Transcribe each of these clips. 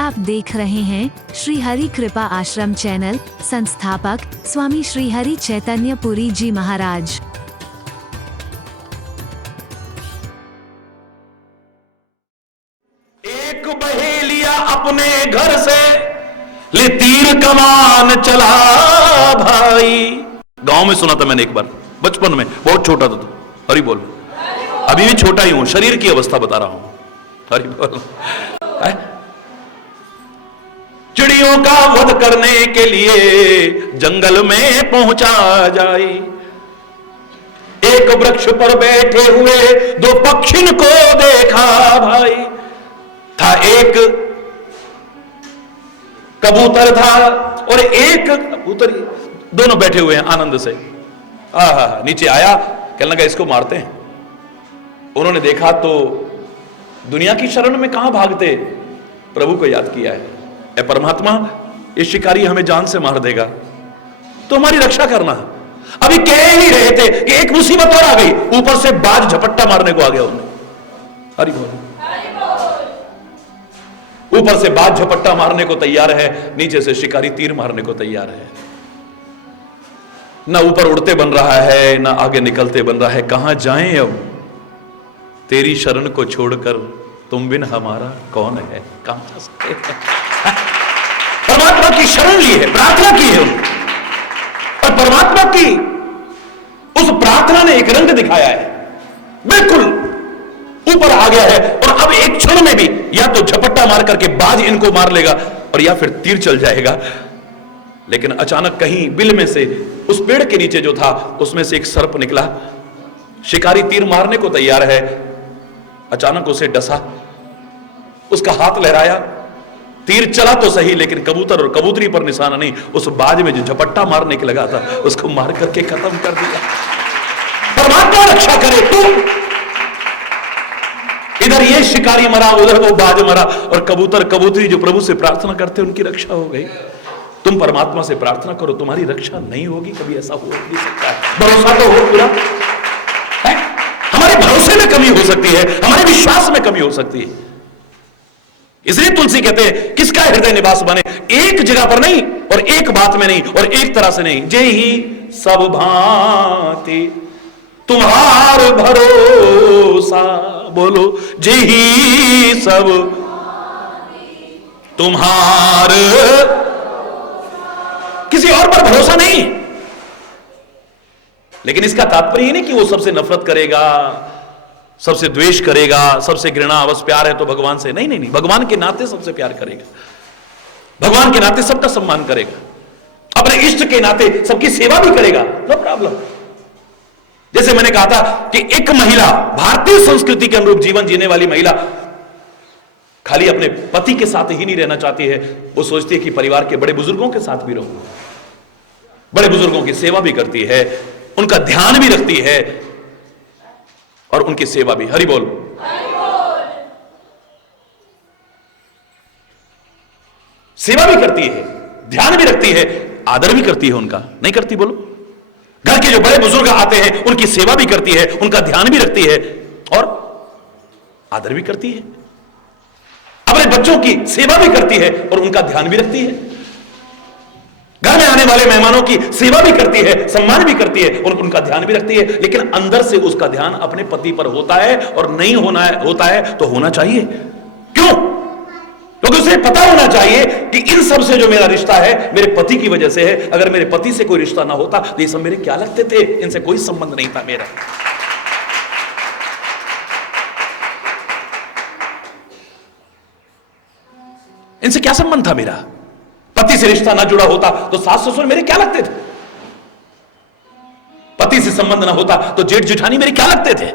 आप देख रहे हैं श्री हरि कृपा आश्रम चैनल। संस्थापक स्वामी श्री हरि चैतन्य पुरी जी महाराज। एक बहेलिया अपने घर से ले तीर कमान चला भाई। गांव में सुना था मैंने एक बार, बचपन में, बहुत छोटा था तो। हरि बोल। अभी भी छोटा ही हूं, शरीर की अवस्था बता रहा हूं। हरि बोल। चिड़ियों का वध करने के लिए जंगल में पहुंचा जाए। एक वृक्ष पर बैठे हुए दो पक्षियों को देखा भाई। था एक कबूतर था और एक कबूतरी, दोनों बैठे हुए हैं आनंद से। नीचे आया, कहने लगा इसको मारते हैं। उन्होंने देखा तो दुनिया की शरण में कहां भागते, प्रभु को याद किया है। ए परमात्मा, ये शिकारी हमें जान से मार देगा तो हमारी रक्षा करना। अभी कह ही रहे थे कि एक मुसीबत और आ गई, ऊपर से बाज झपट्टा मारने को आ गया उन्हें। हरि बोल। ऊपर से बाज झपट्टा मारने को तैयार है, नीचे से शिकारी तीर मारने को तैयार है। ना ऊपर उड़ते बन रहा है, ना आगे निकलते बन रहा है। कहां जाएं अब, तेरी शरण को छोड़कर तुम बिन हमारा कौन है। कहां जा सकते हैं। परमात्मा की शरण ली है, प्रार्थना की है उन्होंने, और परमात्मा की उस प्रार्थना ने एक रंग दिखाया है, बिल्कुल ऊपर आ गया है। और अब एक क्षण में भी या तो झपट्टा मार करके बाज इनको मार लेगा और या फिर तीर चल जाएगा। लेकिन अचानक कहीं बिल में से, उस पेड़ के नीचे जो था, उसमें से एक सर्प निकला। शिकारी तीर मारने को तैयार है, अचानक उसे डसा, उसका हाथ लहराया, तीर चला तो सही, लेकिन कबूतर और कबूतरी पर निशाना नहीं, उस बाज में जो झपट्टा मारने के लगा था उसको मार करके खत्म कर दिया। परमात्मा रक्षा करे। तू इधर ये शिकारी मरा, उधर वो बाज मरा, और कबूतर कबूतरी जो प्रभु से प्रार्थना करते उनकी रक्षा हो गई। तुम परमात्मा से प्रार्थना करो, तुम्हारी रक्षा नहीं होगी कभी, ऐसा हो नहीं सकता है। भरोसा तो हो पूरा है। हमारे भरोसे में कमी हो सकती है, हमारे विश्वास में कमी हो सकती है। इसलिए तुलसी कहते हैं किसका हृदय निवास बने, एक जगह पर नहीं और एक बात में नहीं और एक तरह से नहीं। जे ही सब भांति तुम्हार भरोसा, बोलो जे ही सब तुम्हार, किसी और पर भरोसा नहीं। लेकिन इसका तात्पर्य ये नहीं कि वो सबसे नफरत करेगा, सबसे द्वेष करेगा, सबसे घृणा, बस प्यार है तो भगवान से। नहीं नहीं नहीं, भगवान के नाते सबसे प्यार करेगा, भगवान के नाते सबका सम्मान करेगा, अपने इष्ट के नाते सबकी सेवा भी करेगा, नो प्रॉब्लम। जैसे मैंने कहा था कि एक महिला, भारतीय संस्कृति के अनुरूप जीवन जीने वाली महिला, खाली अपने पति के साथ ही नहीं रहना चाहती है, वो सोचती है कि परिवार के बड़े बुजुर्गों के साथ भी रहूं, बड़े बुजुर्गों की सेवा भी करती है, उनका ध्यान भी रखती है और उनकी सेवा भी। हरि बोल। सेवा भी करती है, ध्यान भी रखती है, आदर भी करती है उनका, नहीं करती बोलो। घर के जो बड़े बुजुर्ग आते हैं उनकी सेवा भी करती है, उनका ध्यान भी रखती है और आदर भी करती है। अपने बच्चों की सेवा भी करती है और उनका ध्यान भी रखती है। घर में आने वाले मेहमानों की सेवा भी करती है, सम्मान भी करती है और उनका ध्यान भी रखती है। लेकिन अंदर से उसका ध्यान अपने पति पर होता है, और नहीं होता है तो होना चाहिए। क्यों? क्योंकि उसे पता होना चाहिए कि इन सब से जो मेरा रिश्ता है मेरे पति की वजह से है। अगर मेरे पति से कोई रिश्ता ना होता तो ये सब मेरे क्या लगते थे, इनसे कोई संबंध नहीं था मेरा। इनसे क्या संबंध था मेरा? पति से रिश्ता ना जुड़ा होता तो सास ससुर मेरे क्या लगते थे? पति से संबंध ना होता तो जेठ जेठानी मेरे क्या लगते थे?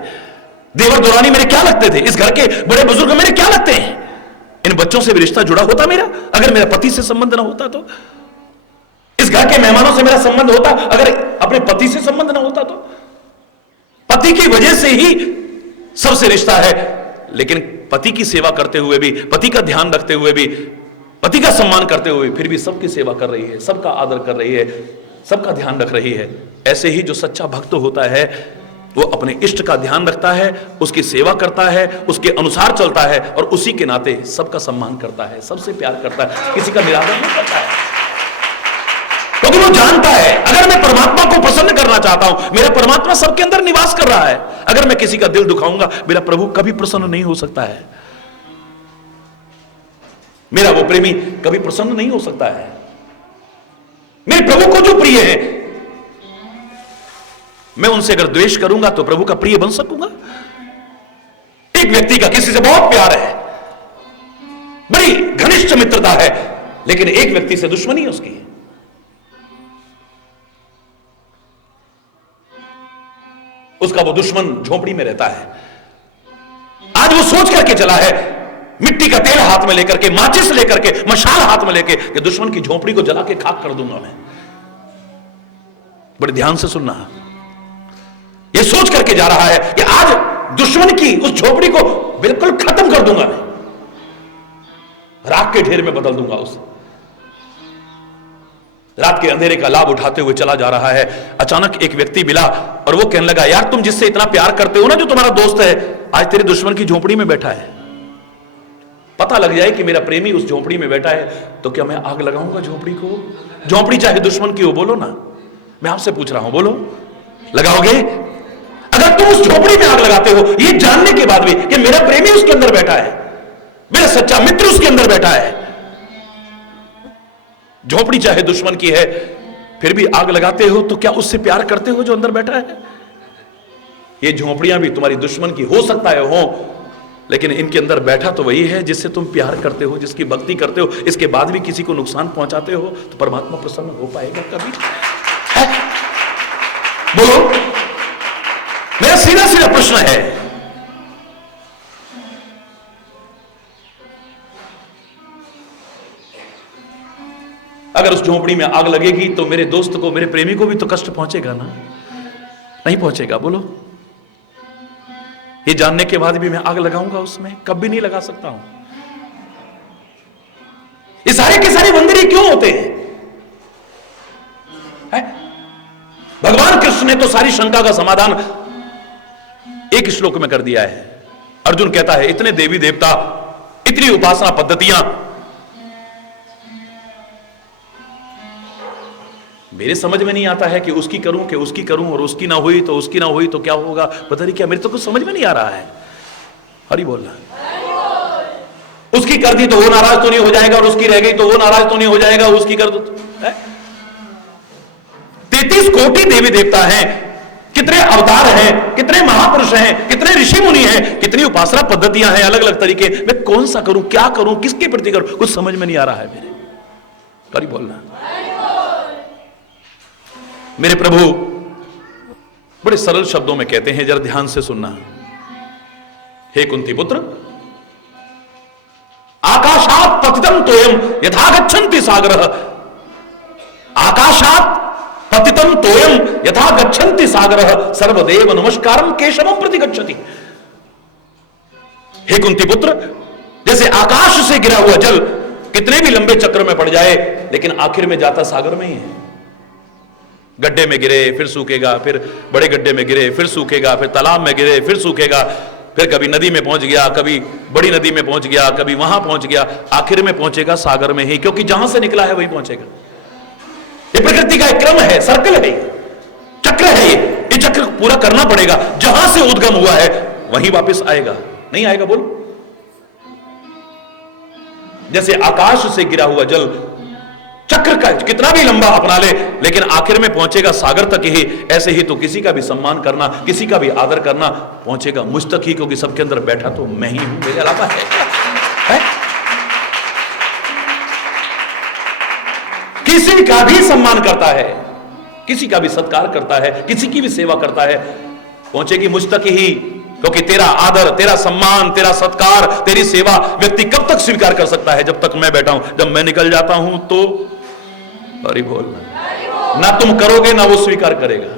देवर दुरानी मेरे क्या लगते थे? इस घर के बड़े बुजुर्ग मेरे क्या लगते हैं? इन बच्चों से भी रिश्ता जुड़ा होता मेरा, अगर मेरा पति से संबंध ना होता तो? इस घर के मेहमानों से मेरा संबंध होता, अगर अपने पति से संबंध ना होता तो? पति की वजह से ही सबसे रिश्ता है। लेकिन पति की सेवा करते हुए भी, पति का ध्यान रखते हुए भी, पति का सम्मान करते हुए फिर भी सबकी सेवा कर रही है, सबका आदर कर रही है, सबका ध्यान रख रही है। ऐसे ही जो सच्चा भक्त होता है वो अपने इष्ट का ध्यान रखता है, उसकी सेवा करता है, उसके अनुसार चलता है और उसी के नाते सबका सम्मान करता है, सबसे प्यार करता है, किसी का निरादर नहीं करता है। क्योंकि वो जानता है अगर मैं परमात्मा को प्रसन्न करना चाहता हूं, मेरा परमात्मा सबके अंदर निवास कर रहा है, अगर मैं किसी का दिल दुखाऊंगा मेरा प्रभु कभी प्रसन्न नहीं हो सकता है, मेरा वो प्रेमी कभी प्रसन्न नहीं हो सकता है। मेरे प्रभु को जो प्रिय है, मैं उनसे अगर द्वेष करूंगा तो प्रभु का प्रिय बन सकूंगा? एक व्यक्ति का किसी से बहुत प्यार है, बड़ी घनिष्ठ मित्रता है, लेकिन एक व्यक्ति से दुश्मनी है उसकी, उसका वो दुश्मन झोपड़ी में रहता है। आज वो सोच करके चला है, मिट्टी का तेल हाथ में लेकर के, माचिस लेकर के, मशाल हाथ में लेके, कि दुश्मन की झोपड़ी को जला के खाक कर दूंगा मैं। बड़े ध्यान से सुनना, ये सोच करके जा रहा है कि आज दुश्मन की उस झोपड़ी को बिल्कुल खत्म कर दूंगा मैं, राख के ढेर में बदल दूंगा उसे। रात के अंधेरे का लाभ उठाते हुए चला जा रहा है। अचानक एक व्यक्ति मिला और वो कहने लगा, यार तुम जिससे इतना प्यार करते हो ना, जो तुम्हारा दोस्त है, आज तेरे दुश्मन की झोपड़ी में बैठा है। पता लग जाए कि मेरा प्रेमी उस झोपड़ी में बैठा है तो क्या मैं आग लगाऊंगा झोपड़ी को? झोपड़ी चाहे दुश्मन की हो, बोलो ना, मैं आपसे पूछ रहा हूं, बोलो, लगाओगे? अगर तुम उस झोपड़ी में आग लगाते हो ये जानने के बाद भी कि मेरा प्रेमी उसके अंदर बैठा है, मेरा सच्चा मित्र उसके अंदर बैठा है, झोपड़ी चाहे दुश्मन की है, फिर भी आग लगाते हो, तो क्या उससे प्यार करते हो जो अंदर बैठा है? ये झोपड़ियां भी तुम्हारी दुश्मन की हो सकता है हो, लेकिन इनके अंदर बैठा तो वही है जिससे तुम प्यार करते हो, जिसकी भक्ति करते हो। इसके बाद भी किसी को नुकसान पहुंचाते हो तो परमात्मा प्रसन्न हो पाएगा कभी? है? बोलो, मेरा सीधा सीधा प्रश्न है। अगर उस झोपड़ी में आग लगेगी तो मेरे दोस्त को, मेरे प्रेमी को भी तो कष्ट पहुंचेगा ना? नहीं पहुंचेगा? बोलो। ये जानने के बाद भी मैं आग लगाऊंगा उसमें? कभी नहीं लगा सकता हूं। ये सारे के सारे मंदिर क्यों होते हैं? भगवान कृष्ण ने तो सारी शंका का समाधान एक श्लोक में कर दिया है। अर्जुन कहता है, इतने देवी देवता, इतनी उपासना पद्धतियां, मेरे समझ में नहीं आता है कि उसकी करूं कि उसकी करूं, और उसकी ना हुई तो उसकी ना हुई तो क्या होगा, पता नहीं क्या, मेरे तो कुछ समझ में नहीं आ रहा है। हरि बोलना। उसकी कर दी तो वो नाराज तो नहीं हो जाएगा, और उसकी रह गई तो वो नाराज तो नहीं हो जाएगा, उसकी कर दो। 33 कोटि देवी देवता हैं, कितने अवतार हैं, कितने महापुरुष हैं, कितने ऋषि मुनि हैं, कितनी उपासना पद्धतियां हैं, अलग अलग तरीके। मैं कौन सा करूं, क्या करूं, किसके प्रति करूं, कुछ समझ में नहीं आ रहा है मेरे। हरि बोलना। मेरे प्रभु बड़े सरल शब्दों में कहते हैं, जरा ध्यान से सुनना। हे कुंती पुत्र, आकाशात पतितम तोयम यथा गच्छन्ति सागरः। आकाशात पतितम तोयम यथा गच्छन्ति सागरः सर्वदेव नमस्कारम केशवम प्रति गच्छति। हे कुंती पुत्र, जैसे आकाश से गिरा हुआ जल कितने भी लंबे चक्र में पड़ जाए, लेकिन आखिर में जाता सागर में ही है। गड्ढे में गिरे फिर सूखेगा, फिर बड़े गड्ढे में गिरे फिर सूखेगा, फिर तालाब में गिरे फिर सूखेगा, फिर कभी नदी में पहुंच गया, कभी बड़ी नदी में पहुंच गया, कभी वहां पहुंच गया, आखिर में पहुंचेगा सागर में ही, क्योंकि जहां से निकला है वही पहुंचेगा। ये प्रकृति का एक क्रम है, सर्कल है, चक्र है। ये चक्र पूरा करना पड़ेगा। जहां से उद्गम हुआ है वहीं वापस आएगा, नहीं आएगा? बोलो। जैसे आकाश से गिरा हुआ जल चक्र का कितना भी लंबा अपना ले, लेकिन आखिर में पहुंचेगा सागर तक ही। ऐसे ही तो किसी का भी सम्मान करना, किसी का भी आदर करना पहुंचेगा मुझ तक ही, क्योंकि सबके अंदर बैठा तो मैं ही हूं, मेरे अलावा है? किसी का भी सम्मान करता है, किसी का भी सत्कार करता है, किसी की भी सेवा करता है, पहुंचेगी मुझ तक ही, क्योंकि तेरा आदर, तेरा सम्मान, तेरा सत्कार, तेरी सेवा व्यक्ति कब तक स्वीकार कर सकता है? जब तक मैं बैठा हूं। जब मैं निकल जाता हूं तो हरि बोल, ना तुम करोगे ना वो स्वीकार करेगा।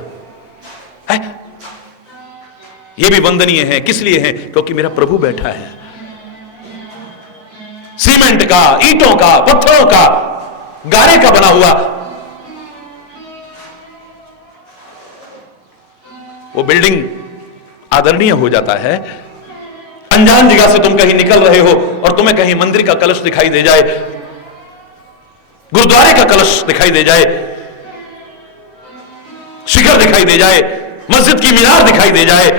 है? ये भी वंदनीय है, किस लिए है? क्योंकि मेरा प्रभु बैठा है। सीमेंट का, ईंटों का, पत्थरों का, गारे का बना हुआ वो बिल्डिंग आदरणीय हो जाता है। अनजान जगह से तुम कहीं निकल रहे हो और तुम्हें कहीं मंदिर का कलश दिखाई दे जाए, गुरुद्वारे का कलश दिखाई दे जाए, शिखर दिखाई दे जाए, मस्जिद की मीनार दिखाई दे जाए,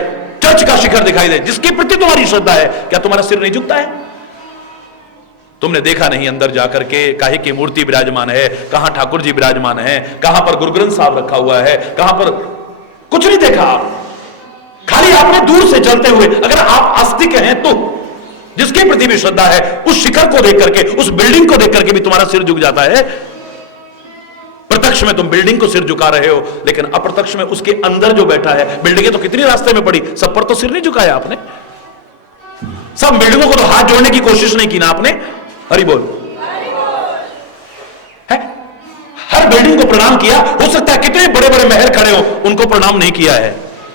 चर्च का शिखर दिखाई दे, जिसके प्रति तुम्हारी श्रद्धा है, क्या तुम्हारा सिर नहीं झुकता है? तुमने देखा नहीं अंदर जाकर के काहे की मूर्ति विराजमान है, कहां ठाकुर जी विराजमान है, कहां पर गुरु ग्रंथ साहब रखा हुआ है, कहां पर कुछ नहीं देखा आप। खाली आपने दूर से चलते हुए, अगर आप आस्तिक हैं तो जिसके प्रति भी श्रद्धा है, उस शिखर को देख करके, उस बिल्डिंग को देख करके भी तुम्हारा सिर झुक जाता है। प्रत्यक्ष में तुम बिल्डिंग को सिर झुका रहे हो, लेकिन अप्रत्यक्ष में उसके अंदर जो बैठा है, बिल्डिंगें तो कितनी रास्ते में पड़ी, सब पर तो सिर नहीं झुकाया आपने। सब बिल्डिंगों को तो हाथ जोड़ने की कोशिश नहीं की ना आपने। हरि बोल है। हर बिल्डिंग को प्रणाम किया, हो सकता है कितने बड़े बड़े महल खड़े हो, उनको प्रणाम नहीं किया है,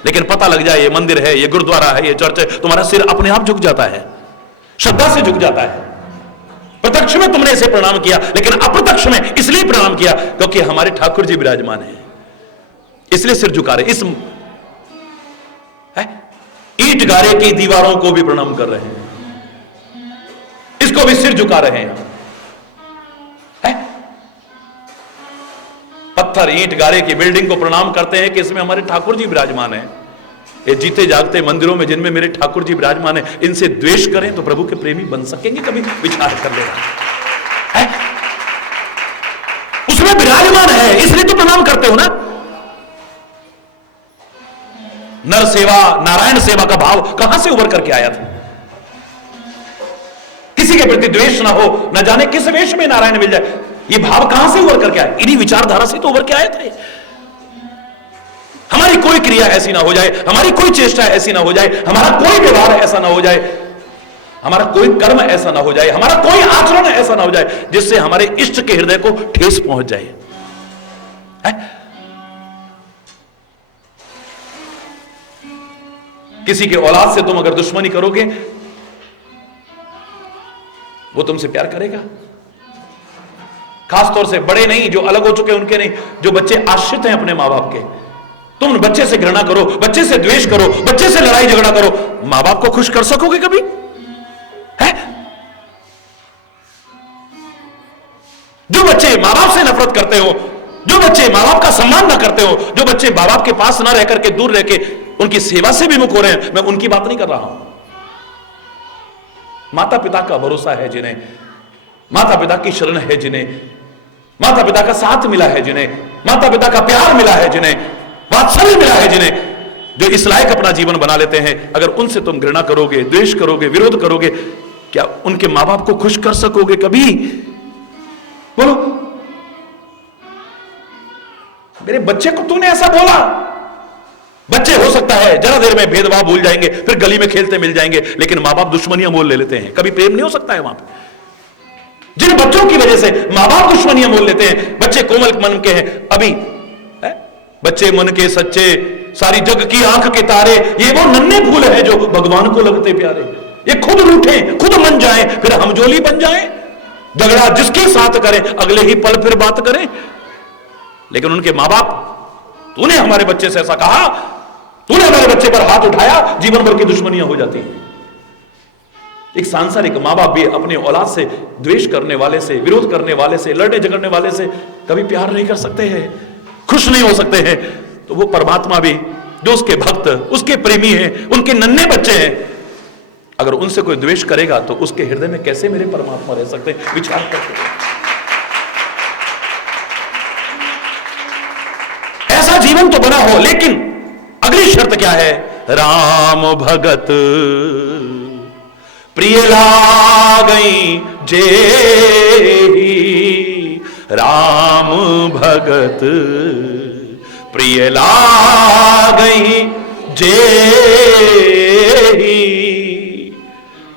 लेकिन पता लग जाए ये मंदिर है, ये गुरुद्वारा है, ये चर्च है, तुम्हारा सिर अपने आप झुक जाता है, श्रद्धा से झुक जाता है। प्रत्यक्ष में तुमने इसे प्रणाम किया, लेकिन अप्रत्यक्ष में इसलिए प्रणाम किया क्योंकि हमारे ठाकुर जी विराजमान है, इसलिए सिर झुका रहे। इस ईंट गारे की दीवारों को भी प्रणाम कर रहे हैं, इसको भी सिर झुका रहे हैं। पत्थर ईंट गारे की बिल्डिंग को प्रणाम करते हैं कि इसमें हमारे ठाकुर जी विराजमान है। ये जीते जागते मंदिरों में जिनमें मेरे ठाकुर जी विराजमान है, इनसे द्वेष करें तो प्रभु के प्रेमी बन सकेंगे? कभी विचार कर लेना। उसमें विराजमान है इसलिए तो प्रणाम करते हो ना। नर सेवा नारायण सेवा का भाव कहां से उभर करके आया था? किसी के प्रति द्वेष ना हो, न जाने किस वेश में नारायण मिल जाए, ये भाव कहां से उभर करके आया? इन्हीं विचारधारा से तो उभर के आए थे। हमारी कोई क्रिया ऐसी ना हो जाए, हमारी कोई चेष्टा ऐसी ना हो जाए, हमारा कोई व्यवहार ऐसा ना हो जाए, हमारा कोई कर्म ऐसा ना हो जाए, हमारा कोई आचरण ऐसा ना हो जाए जिससे हमारे इष्ट के हृदय को ठेस पहुंच जाए। किसी के औलाद से तुम अगर दुश्मनी करोगे, वो तुमसे प्यार करेगा? खासतौर से बड़े नहीं, जो अलग हो चुके उनके नहीं, जो बच्चे आश्रित हैं अपने मां बाप के। तुम बच्चे से घृणा करो, बच्चे से द्वेष करो, बच्चे से लड़ाई झगड़ा करो, मां बाप को खुश कर सकोगे कभी? है? जो बच्चे मां बाप से नफरत करते हो, जो बच्चे मां बाप का सम्मान ना करते हो, जो बच्चे मां बाप के पास ना रह करके दूर रह के उनकी सेवा से भी मुख हो रहे हैं, मैं उनकी बात नहीं कर रहा हूं। माता पिता का भरोसा है जिन्हें, माता पिता की शरण है जिन्हें, माता पिता का साथ मिला है जिन्हें, माता पिता का प्यार मिला है जिन्हें, वात्सल्य मिला है जिन्हें, जो इस लायक अपना जीवन बना लेते हैं, अगर उनसे तुम घृणा करोगे, द्वेष करोगे, विरोध करोगे, क्या उनके मां बाप को खुश कर सकोगे कभी? बोलो। मेरे बच्चे को तूने ऐसा बोला। बच्चे हो सकता है जरा देर में भेदभाव भूल जाएंगे, फिर गली में खेलते मिल जाएंगे, लेकिन मां बाप दुश्मनियां मोल ले लेते हैं। कभी प्रेम नहीं हो सकता है वहां पर। जिन बच्चों की वजह से मां बाप दुश्मनियां मोल लेते हैं, बच्चे कोमल मन के हैं अभी, बच्चे मन के सच्चे, सारी जग की आंख के तारे, ये वो नन्हे फूल है जो भगवान को लगते प्यारे। ये खुद रूठे, खुद मन जाए, फिर हमजोली बन जाए, झगड़ा जिसके साथ करें अगले ही पल फिर बात करें। लेकिन उनके मां बाप, तूने हमारे बच्चे से ऐसा कहा, तूने हमारे बच्चे पर हाथ उठाया, जीवन भर की दुश्मनियां हो जाती हैं। एक सांसारिक मां बाप भी अपने औलाद से द्वेष करने वाले से, विरोध करने वाले से, लड़ने झगड़ने वाले से कभी प्यार नहीं कर सकते हैं, खुश नहीं हो सकते हैं। तो वो परमात्मा भी जो उसके भक्त, उसके प्रेमी हैं, उनके नन्हे बच्चे हैं, अगर उनसे कोई द्वेष करेगा तो उसके हृदय में कैसे मेरे परमात्मा रह सकते हैं? विचार करते। ऐसा जीवन तो बना हो, लेकिन अगली शर्त क्या है? राम भगत प्रिय लागई जेहि, राम भगत प्रिय लागई जेहि,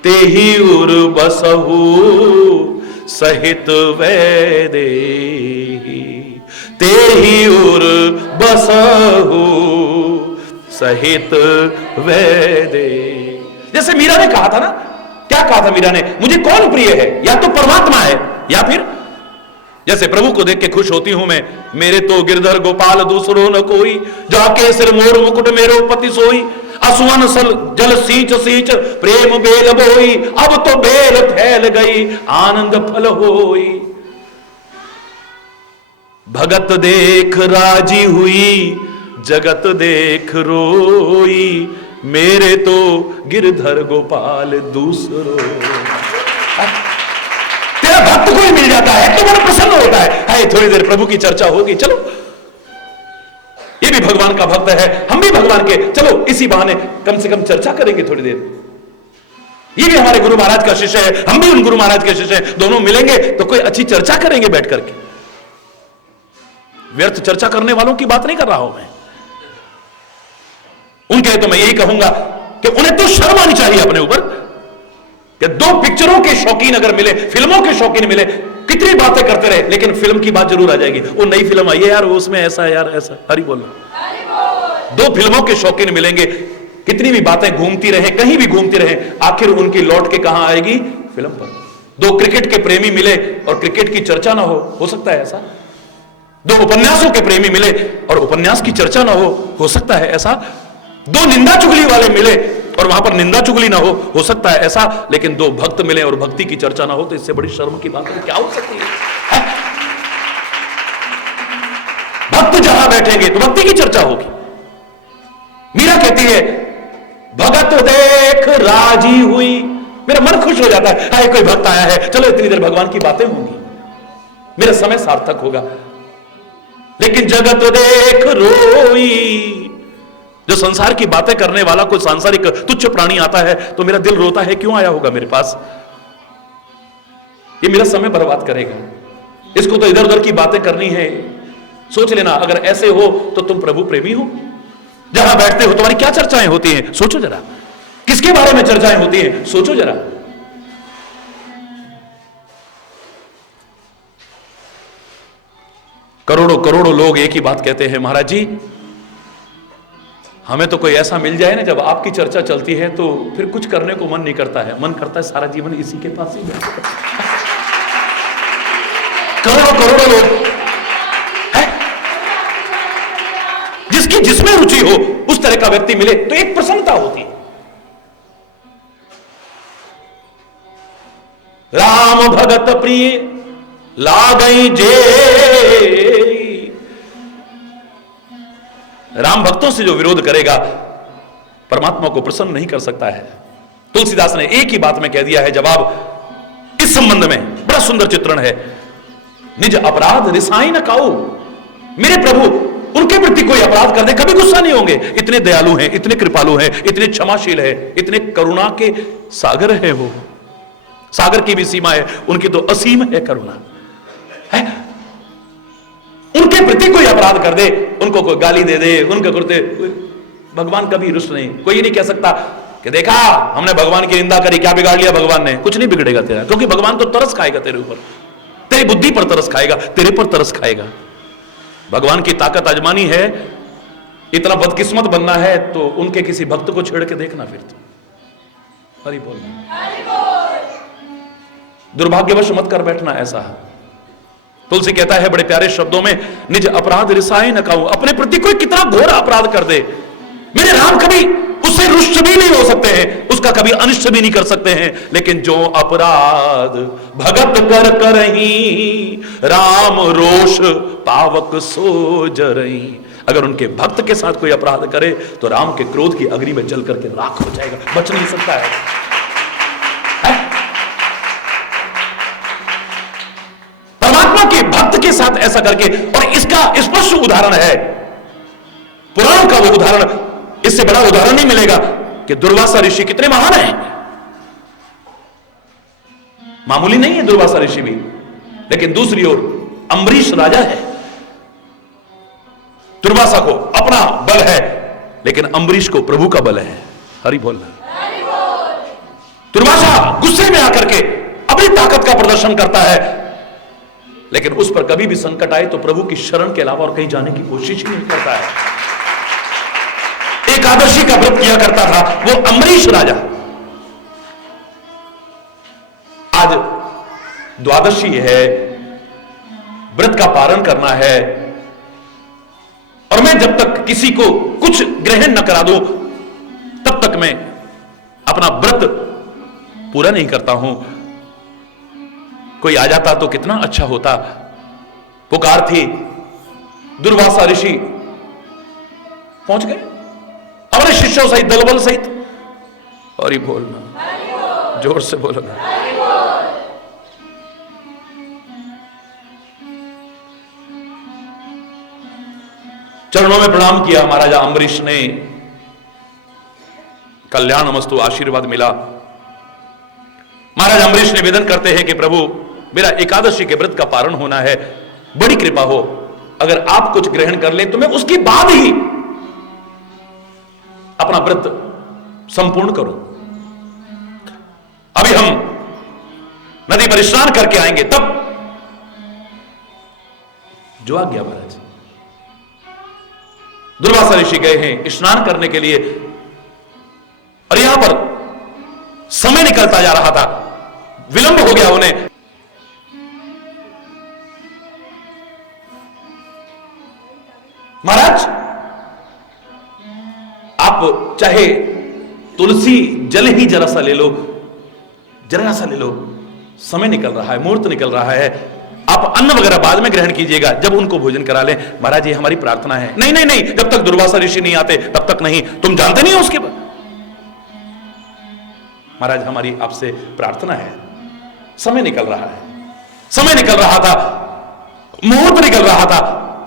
तेहि उर बसहु सहित वैदेही, तेहि उर बसहु सहित वैदे। जैसे मीरा ने कहा था ना, क्या कहा था मीरा ने? मुझे कौन प्रिय है? या तो परमात्मा है, या फिर जैसे प्रभु को देख के खुश होती हूं मैं, मेरे तो गिरधर गोपाल दूसरो न कोई, जाके सिर मोर मुकुट मेरो पति सोई। असुवन सल जल सींच सींच प्रेम बेल बोई, अब तो बेल फैल गई आनंद फल होई। भगत देख राजी हुई जगत देख रोई, मेरे तो गिरधर गोपाल दूसरो। तेरा भक्त कोई मिल जाता है तो मन प्रसन्न होता है, थोड़ी देर प्रभु की चर्चा होगी, चलो ये भी भगवान का भक्त है, हम भी भगवान के, चलो इसी बहाने कम से कम चर्चा करेंगे थोड़ी देर। ये भी हमारे गुरु महाराज का शिष्य है, हम भी उन गुरु महाराज के शिष्य हैं, दोनों मिलेंगे तो कोई अच्छी चर्चा करेंगे बैठ करके। व्यर्थ चर्चा करने वालों की बात नहीं कर रहा हूं मैं, उनके तो मैं यही कहूंगा कि उन्हें तो शर्म आनी चाहिए अपने ऊपर कि दो पिक्चरों के शौकीन अगर मिले, फिल्मों के शौकीन मिले, कितनी बातें करते रहे लेकिन फिल्म की बात जरूर आ जाएगी, वो नई फिल्म आई है यार, वो उसमें ऐसा यार ऐसा, हरि बोल। दो फिल्मों के शौकीन मिलेंगे, कितनी भी बातें घूमती रहे, कहीं भी घूमती रहे, आखिर उनकी लौट के कहां आएगी? फिल्म पर। दो क्रिकेट के प्रेमी मिले और क्रिकेट की चर्चा ना हो सकता है ऐसा? दो उपन्यासों के प्रेमी मिले और उपन्यास की चर्चा ना हो सकता है ऐसा? दो निंदा चुगली वाले मिले और वहां पर निंदा चुगली ना हो सकता है ऐसा? लेकिन दो भक्त मिले और भक्ति की चर्चा ना हो, तो इससे बड़ी शर्म की बात क्या हो सकती है? भक्त जहां बैठेंगे तो भक्ति की चर्चा होगी। मीरा कहती है भगत देख राजी हुई, मेरा मन खुश हो जाता है, कोई भक्त आया है, चलो इतनी देर भगवान की बातें होंगी, मेरा समय सार्थक होगा। लेकिन जगत देख रोई, जो संसार की बातें करने वाला कोई सांसारिक तुच्छ प्राणी आता है तो मेरा दिल रोता है, क्यों आया होगा मेरे पास, ये मेरा समय बर्बाद करेगा, इसको तो इधर उधर की बातें करनी है। सोच लेना, अगर ऐसे हो तो तुम प्रभु प्रेमी हो? जहां बैठते हो तुम्हारी क्या चर्चाएं होती हैं, सोचो जरा, किसके बारे में चर्चाएं होती हैं, सोचो जरा। करोड़ों करोड़ों लोग एक ही बात कहते हैं, महाराज जी हमें तो कोई ऐसा मिल जाए ना, जब आपकी चर्चा चलती है तो फिर कुछ करने को मन नहीं करता है, मन करता है सारा जीवन इसी के पास ही बैठे। करोड़ों करोड़ों लोग है, जिसकी जिसमें रुचि हो उस तरह का व्यक्ति मिले तो एक प्रसन्नता होती है। राम भगत प्रिय लागई जे, राम भक्तों से जो विरोध करेगा परमात्मा को प्रसन्न नहीं कर सकता है। तुलसीदास ने एक ही बात में कह दिया है जवाब इस संबंध में, बड़ा सुंदर चित्रण है। निज अपराध रिसाई न काऊ, मेरे प्रभु उनके प्रति कोई अपराध कर दे कभी गुस्सा नहीं होंगे, इतने दयालु हैं, इतने कृपालु हैं, इतने क्षमाशील है, इतने करुणा के सागर है। वो सागर की भी सीमा है, उनकी तो असीम है करुणा है। उनके प्रति कोई अपराध कर दे, उनको कोई गाली दे दे, उनके करते भगवान कभी रुष्ट नहीं, कोई नहीं कह सकता कि देखा हमने भगवान की निंदा करी, क्या बिगाड़ लिया भगवान ने, कुछ नहीं बिगड़ेगा तेरा, क्योंकि भगवान तो तरस खाएगा तेरे ऊपर, तेरी बुद्धि पर तरस खाएगा, तेरे पर तरस खाएगा। भगवान की ताकत आजमानी है, इतना बदकिस्मत बनना है तो उनके किसी भक्त को छेड़ के देखना फिर तो। हरि बोल, दुर्भाग्यवश मत कर बैठना ऐसा। तुलसी कहता है बड़े प्यारे शब्दों में, निज अपराध रिसाई न काऊ, अपने प्रति कोई कितना घोर अपराध कर दे, मेरे राम कभी उससे रुष्ट भी नहीं हो सकते हैं, उसका कभी अनिष्ट भी नहीं कर सकते हैं। लेकिन जो अपराध भगत कर करही, राम रोष पावक सो जरही, अगर उनके भक्त के साथ कोई अपराध करे तो राम के क्रोध की अग्नि में जल करके राख हो जाएगा, बच नहीं सकता है। परमात्मा के भक्त के साथ ऐसा करके, और इसका स्पष्ट उदाहरण है पुराण का, वो उदाहरण इससे बड़ा उदाहरण नहीं मिलेगा कि दुर्वासा ऋषि कितने महान हैं, मामूली नहीं है दुर्वासा ऋषि भी। लेकिन दूसरी ओर अम्बरीश राजा है, दुर्वासा को अपना बल है लेकिन अम्बरीश को प्रभु का बल है। हरि बोल। दुर्वासा गुस्से में आकर के अपनी ताकत का प्रदर्शन करता है, लेकिन उस पर कभी भी संकट आए तो प्रभु की शरण के अलावा और कहीं जाने की कोशिश ही नहीं करता है। एकादशी का व्रत किया करता था वो अम्बरीश राजा, आज द्वादशी है, व्रत का पारण करना है, और मैं जब तक किसी को कुछ ग्रहण न करा दूं तक मैं अपना व्रत पूरा नहीं करता हूं। कोई आ जाता तो कितना अच्छा होता। पुकार थी, दुर्वासा ऋषि पहुंच गए अपने शिष्यों सहित, दलबल सहित। और ही बोलना, जोर से बोलना। चरणों में प्रणाम किया महाराजा अम्बरीश ने। कल्याणमस्तु आशीर्वाद मिला। महाराज अम्बरीश निवेदन करते हैं कि प्रभु, मेरा एकादशी के व्रत का पारण होना है, बड़ी कृपा हो, अगर आप कुछ ग्रहण कर ले तो मैं उसके बाद ही अपना व्रत संपूर्ण करूं। अभी हम नदी पर स्नान करके आएंगे, तब जो आज्ञा महाराज। दुर्वासा ऋषि गए हैं स्नान करने के लिए, और यहां पर समय निकलता जा रहा था, विलंब हो गया उन्हें। महाराज, आप चाहे तुलसी जल ही जरा सा ले लो, जरा सा ले लो, समय निकल रहा है, मुहूर्त निकल रहा है, आप अन्न वगैरह बाद में ग्रहण कीजिएगा, जब उनको भोजन करा लें। महाराज, ये हमारी प्रार्थना है। नहीं नहीं नहीं, जब तक दुर्वासा ऋषि नहीं आते तब तक नहीं। तुम जानते नहीं हो उसके बाद। महाराज, हमारी आपसे प्रार्थना है। समय निकल रहा है, समय निकल रहा था, मुहूर्त निकल रहा था,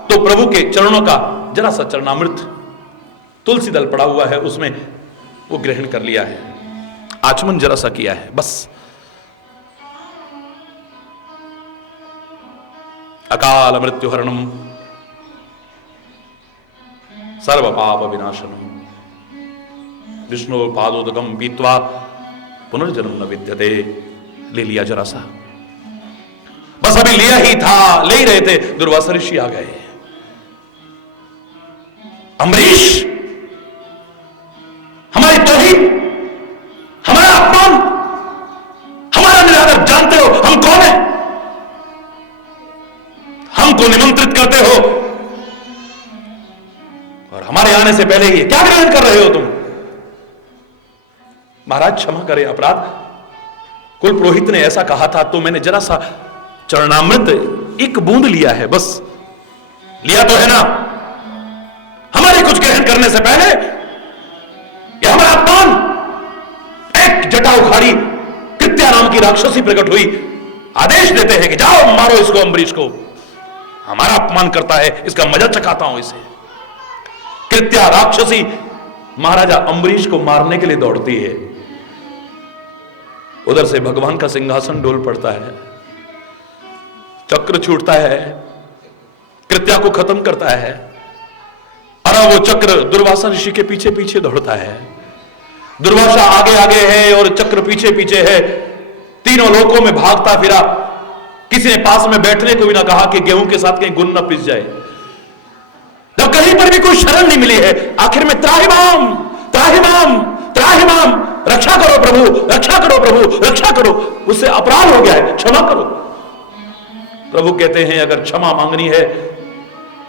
तो प्रभु के चरणों का जरा सा चरणामृत तुलसी दल पड़ा हुआ है, उसमें वो ग्रहण कर लिया है, आचमन जरा सा किया है, बस। अकाल मृत्यु हरणम सर्व पाप विनाशनम विष्णु पादोदकम पीत्वा पुनर्जन्म न विद्यते। ले लिया जरा सा, बस अभी लिया ही था, ले ही रहे थे, दुर्वासा ऋषि आ गए। अम्बरीश, हमारी तौहीन, हमारा अपमान, हमारा निरादर जानते हो हम कौन है? हमको निमंत्रित करते हो और हमारे आने से पहले ही क्या ग्रहण कर रहे हो तुम? महाराज, क्षमा करें, अपराध। कुल पुरोहित ने ऐसा कहा था, तो मैंने जरा सा चरणामृत एक बूंद लिया है, बस। लिया तो है ना? हमारे कुछ ग्रहण करने से पहले यह हमारा अपमान। एक जटा उखाड़ी, कृत्या नाम की राक्षसी प्रकट हुई, आदेश देते हैं कि जाओ मारो इसको, अम्बरीश को। हमारा अपमान करता है, इसका मजा चखाता हूं इसे। कृत्या राक्षसी महाराजा अम्बरीश को मारने के लिए दौड़ती है। उधर से भगवान का सिंहासन डोल पड़ता है, चक्र छूटता है, कृत्या को खत्म करता है। और वो चक्र दुर्वासा ऋषि के पीछे पीछे दौड़ता है। दुर्वासा आगे आगे है और चक्र पीछे पीछे है। तीनों लोकों में भागता फिरा। किसी ने पास में बैठने को भी ना कहा कि गेहूं के साथ कहीं गुन न पिस जाए। जब कहीं पर भी कोई शरण नहीं मिली है, आखिर में त्राहिमाम त्राहिमाम त्राहिमाम, रक्षा करो प्रभु, रक्षा करो प्रभु, रक्षा करो, उससे अपराध हो गया है, क्षमा करो। प्रभु कहते हैं अगर क्षमा मांगनी है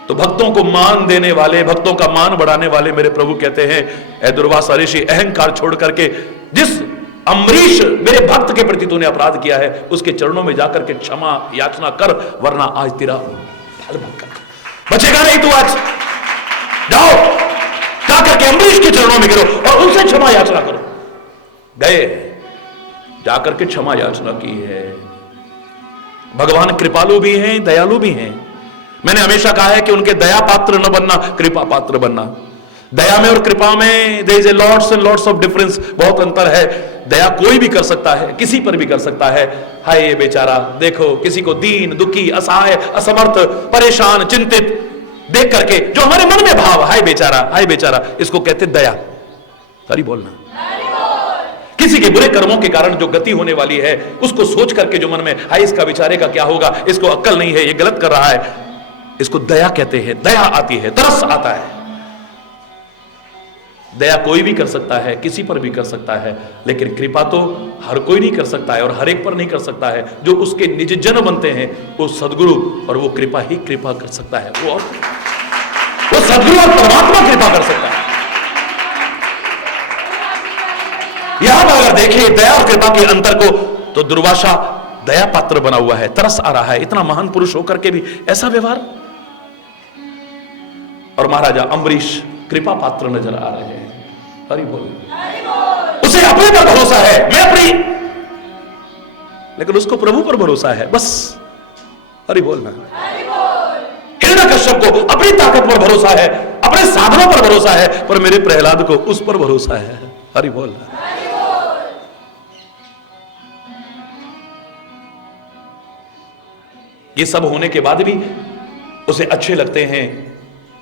तो भक्तों को मान देने वाले, भक्तों का मान बढ़ाने वाले मेरे प्रभु कहते हैं, ऐ दुर्वासा ऋषि, अहंकार छोड़ करके जिस अम्बरीश मेरे भक्त के प्रति तूने अपराध किया है, उसके चरणों में जाकर के क्षमा याचना कर, वरना आज तेरा फल बचेगा नहीं। तू आज जाओ, जाकर के अम्बरीश के चरणों में गिरो और उनसे क्षमा याचना करो। गए, जाकर के क्षमा याचना की है। भगवान कृपालु भी हैं, दयालु भी हैं। मैंने हमेशा कहा है कि उनके दया पात्र न बनना, कृपा पात्र बनना। दया में और कृपा में there is a lots and lots of difference, बहुत अंतर है। दया कोई भी कर सकता है, किसी पर भी कर सकता है। हाय ये बेचारा, देखो किसी को दीन, दुखी, असहाय, असमर्थ, परेशान, चिंतित देख करके जो हमारे मन में भाव, हाय बेचारा, इसको कहते दया। सॉरी बोलना। किसी के बुरे कर्मों के कारण जो गति होने वाली है, उसको सोच करके जो मन में, हाय इसका बेचारे का क्या होगा, इसको अक्ल नहीं है, ये गलत कर रहा है, इसको दया कहते हैं। दया आती है, तरस आता है। दया कोई भी कर सकता है, किसी पर भी कर सकता है, लेकिन कृपा तो हर कोई नहीं कर सकता है और हर एक पर नहीं कर सकता है। जो उसके निज जन बनते हैं वो सदगुरु और वो कृपा ही कृपा कर सकता है। वो सदगुरु और परमात्मा कृपा कर सकता है। अगर देखे दया और कृपा के अंतर को तो दुर्वासा दया पात्र बना हुआ है, तरस आ रहा है, इतना महान पुरुष होकर के भी ऐसा व्यवहार। और महाराजा अम्बरीश कृपा पात्र नजर आ रहे हैं। हरि बोल। उसे अपने पर भरोसा है, मैं अपनी, लेकिन उसको प्रभु पर भरोसा है बस। हरि बोलना। हिरण्यकश्यप को अपनी ताकत पर भरोसा है, अपने साधनों पर भरोसा है, पर मेरे प्रहलाद को उस पर भरोसा है। हरि बोलना। ये सब होने के बाद भी उसे अच्छे लगते हैं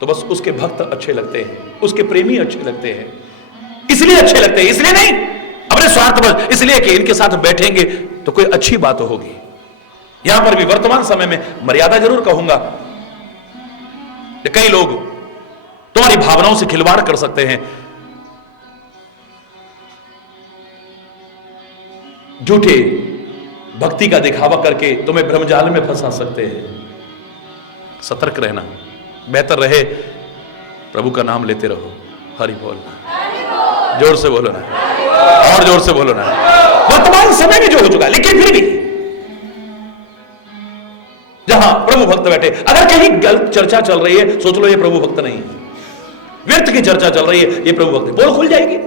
तो बस उसके भक्त अच्छे लगते हैं, उसके प्रेमी अच्छे लगते हैं। इसलिए अच्छे लगते हैं, इसलिए नहीं अपने स्वार्थ पर, इसलिए कि इनके साथ बैठेंगे तो कोई अच्छी बात होगी। यहां पर भी वर्तमान समय में मर्यादा जरूर कहूंगा कि कई लोग तुम्हारी भावनाओं से खिलवाड़ कर सकते हैं, झूठे भक्ति का दिखावा करके तुम्हें भ्रमजाल में फंसा सकते हैं। सतर्क रहना, बेहतर रहे प्रभु का नाम लेते रहो। हरि बोलना, जोर से बोलो ना, और जोर से बोलो ना। वर्तमान समय में जो हो चुका है, लेकिन फिर भी जहां प्रभु भक्त बैठे, अगर कहीं गलत चर्चा चल रही है सोच लो ये प्रभु भक्त नहीं है, व्यर्थ की चर्चा चल रही है, ये प्रभु भक्त, बोल खुल जाएगी।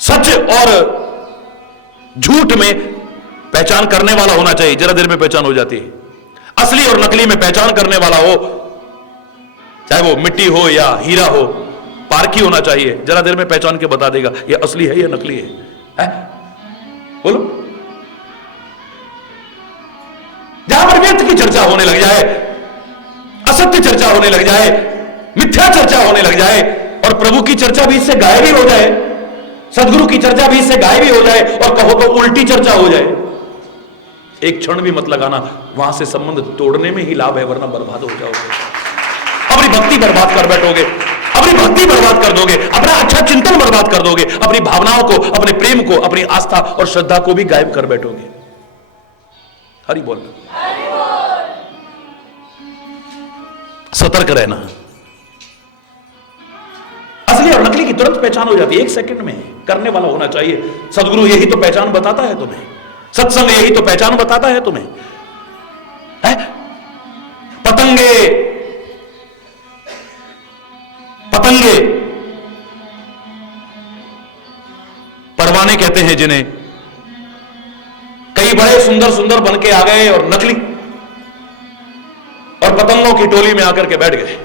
सच और झूठ में पहचान करने वाला होना चाहिए, जरा देर में पहचान हो जाती है। असली और नकली में पहचान करने वाला हो, चाहे वो मिट्टी हो या हीरा हो, पारखी होना चाहिए, जरा देर में पहचान के बता देगा ये असली है या नकली है? बोलो। जहां पर व्यर्थ की चर्चा होने लग जाए, असत्य चर्चा होने लग जाए, मिथ्या चर्चा होने लग जाए, और प्रभु की चर्चा भी इससे गायब ही हो जाए, सदगुरु की चर्चा भी इससे गायब ही हो जाए, और कहो तो उल्टी चर्चा हो जाए, एक क्षण भी मत लगाना, वहां से संबंध तोड़ने में ही लाभ है, वरना बर्बाद हो जाओगे। अपनी भक्ति बर्बाद कर बैठोगे, अपनी भक्ति बर्बाद कर दोगे, अपना अच्छा चिंतन बर्बाद कर दोगे, अपनी भावनाओं को, अपने प्रेम को, अपनी आस्था और श्रद्धा को भी गायब कर बैठोगे। हरि बोल। सतर्क रहना। असली और नकली की तुरंत पहचान हो जाती है, एक सेकंड में करने वाला होना चाहिए। सदगुरु यही तो पहचान बताता है तुम्हें, सत्संग यही तो पहचान बताता है तुम्हें। पतंगे पतंगे परवाने कहते हैं जिन्हें, कई बड़े सुंदर सुंदर बन के आ गए और नकली, और पतंगों की टोली में आकर के बैठ गए।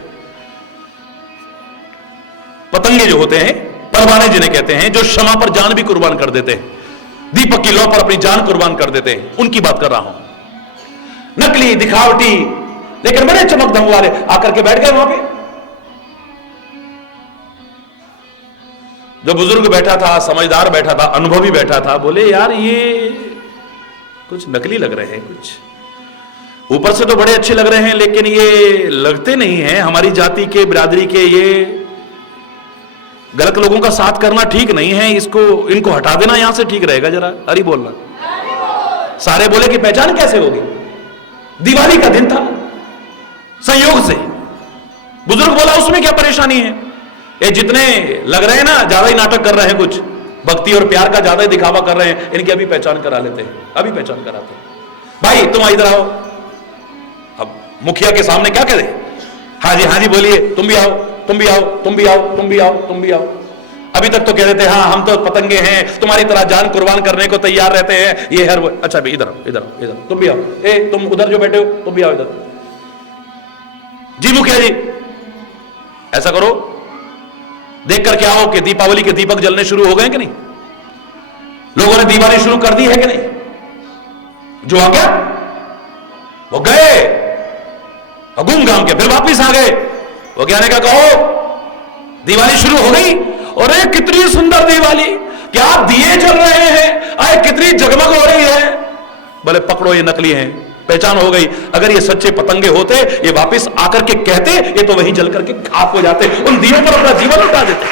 पतंगे जो होते हैं, परवाने जिन्हें कहते हैं, जो क्षमा पर जान भी कुर्बान कर देते हैं, दीपक की लौ पर अपनी जान कुर्बान कर देते हैं, उनकी बात कर रहा हूं। नकली, दिखावटी, लेकिन बड़े चमक धमक वाले आकर के बैठ गए वहां पे। जो बुजुर्ग बैठा था, समझदार बैठा था, अनुभवी बैठा था, बोले यार ये कुछ नकली लग रहे हैं, कुछ ऊपर से तो बड़े अच्छे लग रहे हैं, लेकिन ये लगते नहीं हैं हमारी जाति के, बिरादरी के। ये गलत लोगों का साथ करना ठीक नहीं है, इनको हटा देना यहां से ठीक रहेगा। जरा हरि बोलना। सारे बोले कि पहचान कैसे होगी? दिवाली का दिन था, संयोग से। बुजुर्ग बोला उसमें क्या परेशानी है, ये जितने लग रहे हैं ना ज्यादा ही नाटक कर रहे हैं, कुछ भक्ति और प्यार का ज्यादा ही दिखावा कर रहे हैं, इनकी अभी पहचान करा लेते हैं, अभी पहचान कराते हैं। भाई तुम इधर आओ। अब मुखिया के सामने क्या करें? हाँ जी बोलिए, तुम भी आओ, तुम भी आओ, तुम भी आओ, तुम भी आओ, तुम भी आओ। अभी तक तो कह रहे थे हाँ हम तो पतंगे हैं, तुम्हारी तरह जान कुर्बान करने को तैयार रहते हैं, ये हर। अच्छा भाई इधर आओ, इधर आओ, इधर तुम भी आओ। ए तुम उधर जो बैठे हो तुम भी आओ इधर। जी मुखिया जी, ऐसा करो, देख कर क्या हो कि दीपावली के दीपक जलने शुरू हो गए कि नहीं? लोगों ने दिवाली शुरू कर दी है कि नहीं? जो आ गया वो गए, घूम घाम के फिर वापिस आ गए। वो क्या ने कहा, कहो दिवाली शुरू हो गई, और कितनी सुंदर दिवाली, क्या दिए जल रहे हैं, आए कितनी जगमग हो रही है। बोले पकड़ो ये नकली हैं, पहचान हो गई। अगर ये सच्चे पतंगे होते, ये वापस आकर के कहते, ये तो वहीं जल करके खाक हो जाते, उन दियों पर अपना जीवन लुटा देते।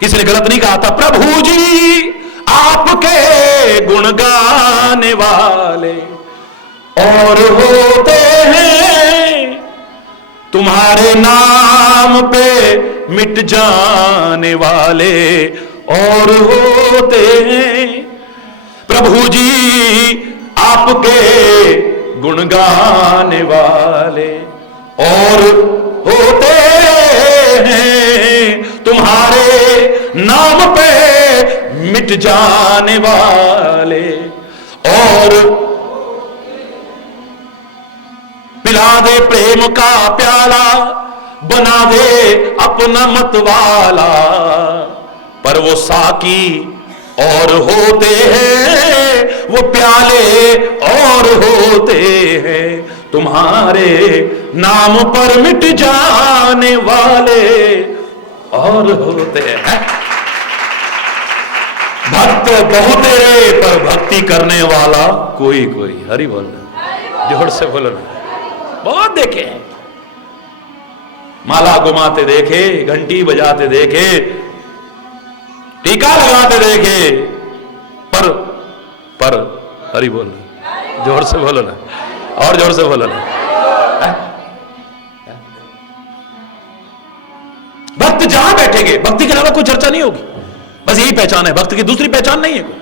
किसी ने गलत नहीं कहा था, प्रभु जी आपके गुण गाने वाले और होते हैं, तुम्हारे नाम पे मिट जाने वाले और होते हैं। प्रभु जी आपके गुण गाने वाले और होते हैं, तुम्हारे नाम पे मिट जाने वाले और पिला दे प्रेम का प्याला, बना दे अपना मतवाला, पर वो साकी और होते हैं, वो प्याले और होते हैं, तुम्हारे नाम पर मिट जाने वाले और होते हैं। भक्त बहुत रे पर भक्ति करने वाला कोई कोई। हरि बोल, जोर से बोलो ना। बहुत देखे, माला घुमाते देखे, घंटी बजाते देखे, टीका लगाते देखे, पर हरि बोल, जोर से बोलो ना, और जोर से बोलो ना। भक्त जहां बैठेंगे भक्ति के अलावा कोई चर्चा नहीं होगी, बस यही पहचान है। भक्त की दूसरी पहचान नहीं है कोई।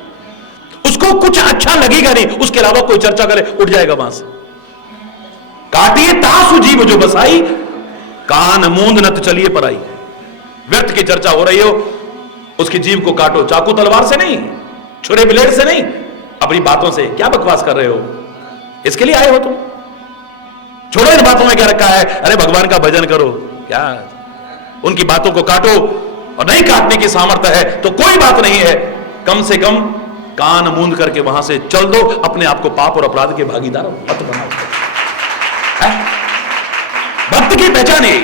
उसको कुछ अच्छा लगेगा नहीं, उसके अलावा कोई चर्चा करे उठ जाएगा वहां से। काटिए तासु जीव जो बसाई, कान मूंद नत चलिए पराई। व्यर्थ की चर्चा हो रही हो, उसकी जीव को काटो, चाकू तलवार से नहीं, छुरे ब्लेड से नहीं, अपनी बातों से। क्या बकवास कर रहे हो, इसके लिए आए हो तुम? छोड़ो इन बातों में क्या रखा है। अरे भगवान का भजन करो, क्या उनकी बातों को काटो। और नहीं काटने की सामर्थ्य है तो कोई बात नहीं है, कम से कम कान मूंद करके वहां से चल दो। अपने आप को पाप और अपराध के भागीदार मत बनाओ। भक्त की पहचान है।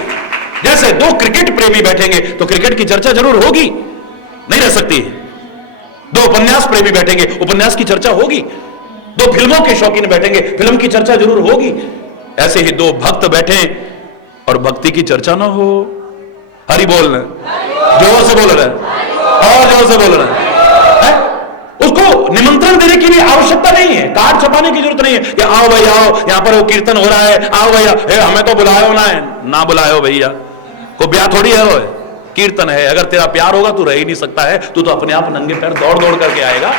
जैसे दो क्रिकेट प्रेमी बैठेंगे तो क्रिकेट की चर्चा जरूर होगी, नहीं रह सकती। दो उपन्यास प्रेमी बैठेंगे, उपन्यास की चर्चा होगी। दो फिल्मों के शौकीन बैठेंगे, फिल्म की चर्चा जरूर होगी। ऐसे ही दो भक्त बैठे और भक्ति की चर्चा ना हो। हरि बोल रहे, जोर से बोल रहे, और जोर से बोल रहे। उसको निमंत्रण देने की भी आवश्यकता नहीं है, कार्ड छपाने की जरूरत नहीं है कि आओ भाई आओ, यहां पर वो कीर्तन हो रहा है, आओ भैया। हमें तो बुलायो ना है, ना बुलायो भैया, को ब्याह थोड़ी है वो, कीर्तन है। अगर तेरा प्यार होगा तू रह ही नहीं सकता है, तू तो अपने आप नंगे पैर दौड़ दौड़ करके आएगा।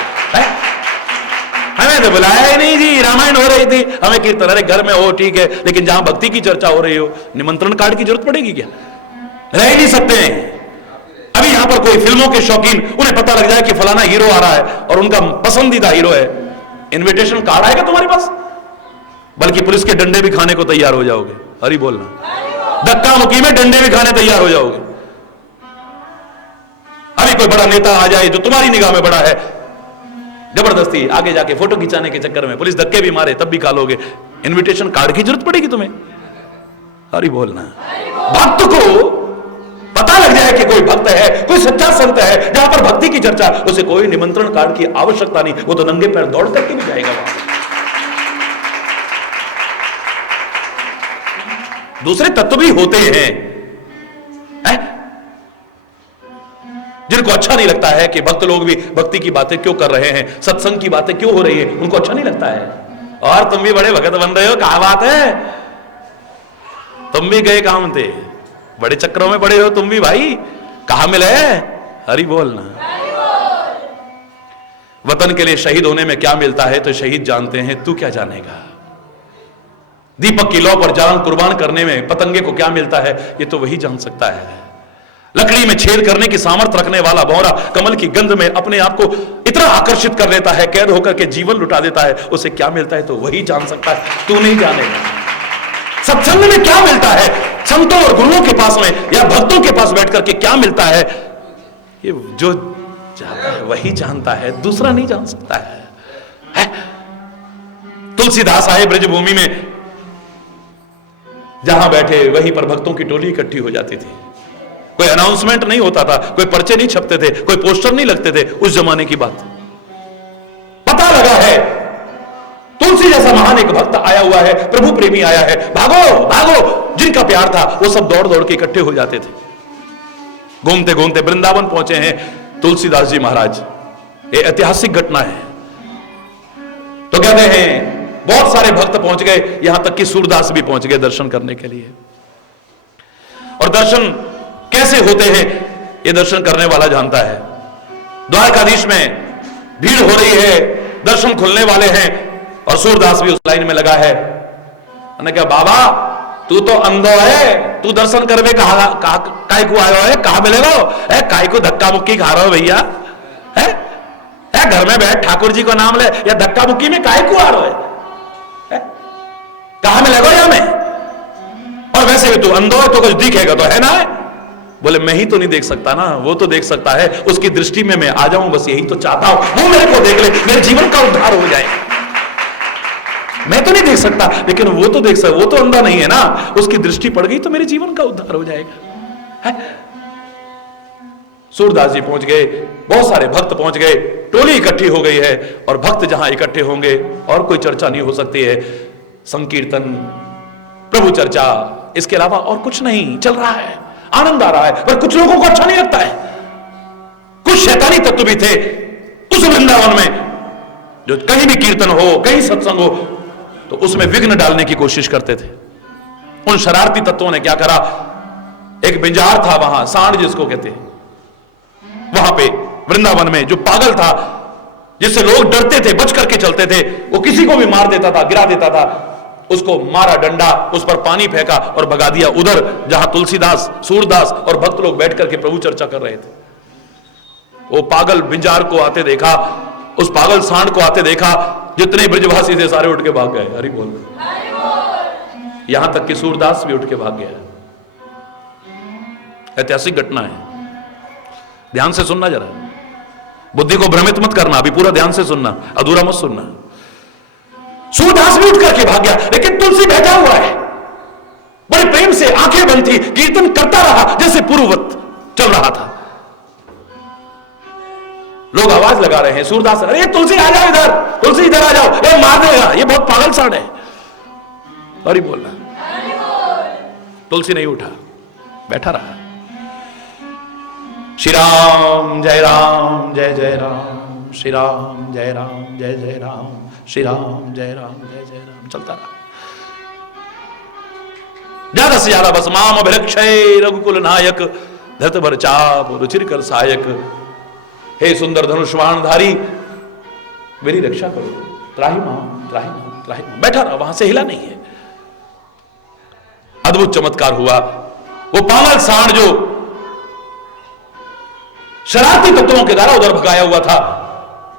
हमें तो बुलाया ही नहीं जी, रामायण हो रही थी, हमें कीर्तन। अरे घर में हो ठीक है, लेकिन जहां भक्ति की चर्चा हो रही हो, निमंत्रण कार्ड की जरूरत पड़ेगी क्या? रह ही नहीं सकते हैं। अभी यहां पर कोई फिल्मों के शौकीन, उन्हें पता लग जाए कि फलाना हीरो आ रहा है और उनका पसंदीदा हीरो है, इनविटेशन कार्ड आएगा तुम्हारे पास, बल्कि पुलिस के डंडे भी खाने को तैयार हो जाओगे। हरि बोलना, धक्का मुक्की में डंडे भी खाने तैयार हो जाओगे। अभी कोई बड़ा नेता आ जाए जो तुम्हारी निगाह में बड़ा है, जबरदस्ती आगे जाके फोटो खिंचाने के चक्कर में पुलिस धक्के भी मारे तब भी खा लोगे। इनविटेशन कार्ड की जरूरत पड़ेगी तुम्हें? हरि बोलना। भक्त को पता लग जाए कि कोई भक्त है, कोई सच्चा संत है, जहां पर भक्ति की चर्चा, उसे कोई निमंत्रण कार्ड की आवश्यकता नहीं, वो तो नंगे पैर दौड़ करके भी जाएगा वहां। दूसरे तत्व भी होते हैं जिनको अच्छा नहीं लगता है कि भक्त लोग भी भक्ति की बातें क्यों कर रहे हैं, सत्संग की बातें क्यों हो रही है, उनको अच्छा नहीं लगता है। और तुम भी बड़े भगत बन रहे हो, क्या बात है, तुम भी गए काम थे, बड़े चक्रों में पड़े हो तुम भी भाई, कहां मिले? हरि बोलना। वतन के लिए शहीद होने में क्या मिलता है तो शहीद जानते हैं, तू क्या जानेगा। दीपक की लौ पर जान कुर्बान करने में पतंगे को क्या मिलता है, ये तो वही जान सकता है। लकड़ी में छेद करने की सामर्थ्य रखने वाला भौरा कमल की गंध में अपने आप को इतना आकर्षित कर लेता है, कैद होकर के जीवन लुटा देता है, उसे क्या मिलता है तो वही जान सकता है, तू नहीं जानेगा। सत्संग में क्या मिलता है, संतों और गुरुओं के पास में या भक्तों के पास बैठ करके क्या मिलता है, ये जो जाता है वही जानता है, दूसरा नहीं जान सकता है। तुलसीदास आए ब्रजभूमि में, जहां बैठे वहीं पर भक्तों की टोली इकट्ठी हो जाती थी। कोई अनाउंसमेंट नहीं होता था, कोई पर्चे नहीं छपते थे, कोई पोस्टर नहीं लगते थे, उस जमाने की बात। पता लगा है तुलसी जैसा महान एक भक्त आया हुआ है, प्रभु प्रेमी आया है, भागो भागो। जिनका प्यार था वो सब दौड़ दौड़ के इकट्ठे हो जाते थे। घूमते घूमते वृंदावन पहुंचे हैं तुलसीदास जी महाराज। ये ऐतिहासिक घटना है। तो कहते हैं बहुत सारे भक्त पहुंच गए, यहां तक कि सूरदास भी पहुंच गए दर्शन करने के लिए। और दर्शन कैसे होते हैं ये दर्शन करने वाला जानता है। द्वारकाधीश में भीड़ हो रही है, दर्शन खुलने वाले हैं और सूरदास भी उस लाइन में लगा है। मैंने कहा बाबा तू तो अंधो है, तू दर्शन करवे काय को आयो है, कहा मिलेगा है, काय को धक्का मुक्की खा रहा हो भैया है? घर में बैठ ठाकुर जी को नाम ले या धक्का मुक्की में काय को आ रहा है? कहा मिलेगा या में? और वैसे भी तू अंधो है तो कुछ दिखेगा तो है ना? बोले मैं ही तो नहीं देख सकता ना, वो तो देख सकता है, उसकी दृष्टि में मैं आ जाऊं, बस यही तो चाहता हूं, वो मेरे को देख ले, मेरे जीवन का उद्धार हो जाए। मैं तो नहीं देख सकता लेकिन वो तो देख सकता, वो तो अंधा नहीं है ना, उसकी दृष्टि पड़ गई तो मेरे जीवन का उद्धार हो जाएगा। सूरदास जी पहुंच गए, बहुत सारे भक्त पहुंच गए, टोली इकट्ठी हो गई है और भक्त जहां इकट्ठे होंगे और कोई चर्चा नहीं हो सकती है। संकीर्तन, प्रभु चर्चा, इसके अलावा और कुछ नहीं चल रहा है। आनंद आ रहा है पर कुछ लोगों को अच्छा नहीं लगता है। कुछ शैतानी तत्व भी थे उस वृंदावन में, जो कहीं भी कीर्तन हो, कहीं सत्संग हो तो उसमें विघ्न डालने की कोशिश करते थे। उन शरारती तत्वों ने क्या करा, एक बिंजार था वहां, सांड जिसको कहते हैं, वहां पे वृंदावन में जो पागल था, जिससे लोग डरते थे, बच करके चलते थे, वो किसी को भी मार देता था, गिरा देता था, उसको मारा डंडा, उस पर पानी फेंका और भगा दिया उधर जहां तुलसीदास, सूरदास और भक्त लोग बैठ करके प्रभु चर्चा कर रहे थे। वो पागल बिंजार को आते देखा, उस पागल सांड को आते देखा, जितने ब्रजवासी थे सारे उठ के भाग गए। हरि बोल। यहां तक कि सूरदास भी उठ के भाग गया। ऐतिहासिक घटना है, ध्यान से सुनना जरा, बुद्धि को भ्रमित मत करना, अभी पूरा ध्यान से सुनना, अधूरा मत सुनना। सूरदास भी उठ करके भाग गया, लेकिन तुलसी बैठा हुआ है, बड़े प्रेम से आंखें बंद थी, कीर्तन करता रहा जैसे पूर्ववत चल रहा था। लोग आवाज लगा रहे हैं, सूरदास अरे तुलसी आ जाओ इधर, तुलसी इधर आ जाओ, ये मार देगा, ये बहुत पागल सांड है। अरे बोलना, तुलसी नहीं उठा, बैठा रहा। श्री राम जय राम जय जय राम, श्री राम जय राम जय जय राम, श्री राम जय राम चलता रहा। ज्यादा से ज्यादा बस माम अभिरक्षय रघुकुल नायक, धरत भर चाप रुचिर कर सहायक। हे सुंदर धनुष्वाणधारी मेरी रक्षा करो, त्राहि माम त्राहि माम त्राहि माम। बैठा रहा, वहां से हिला नहीं है। अद्भुत चमत्कार हुआ। वो पागल सांड जो शरारती तत्वों के द्वारा उधर भगाया हुआ था,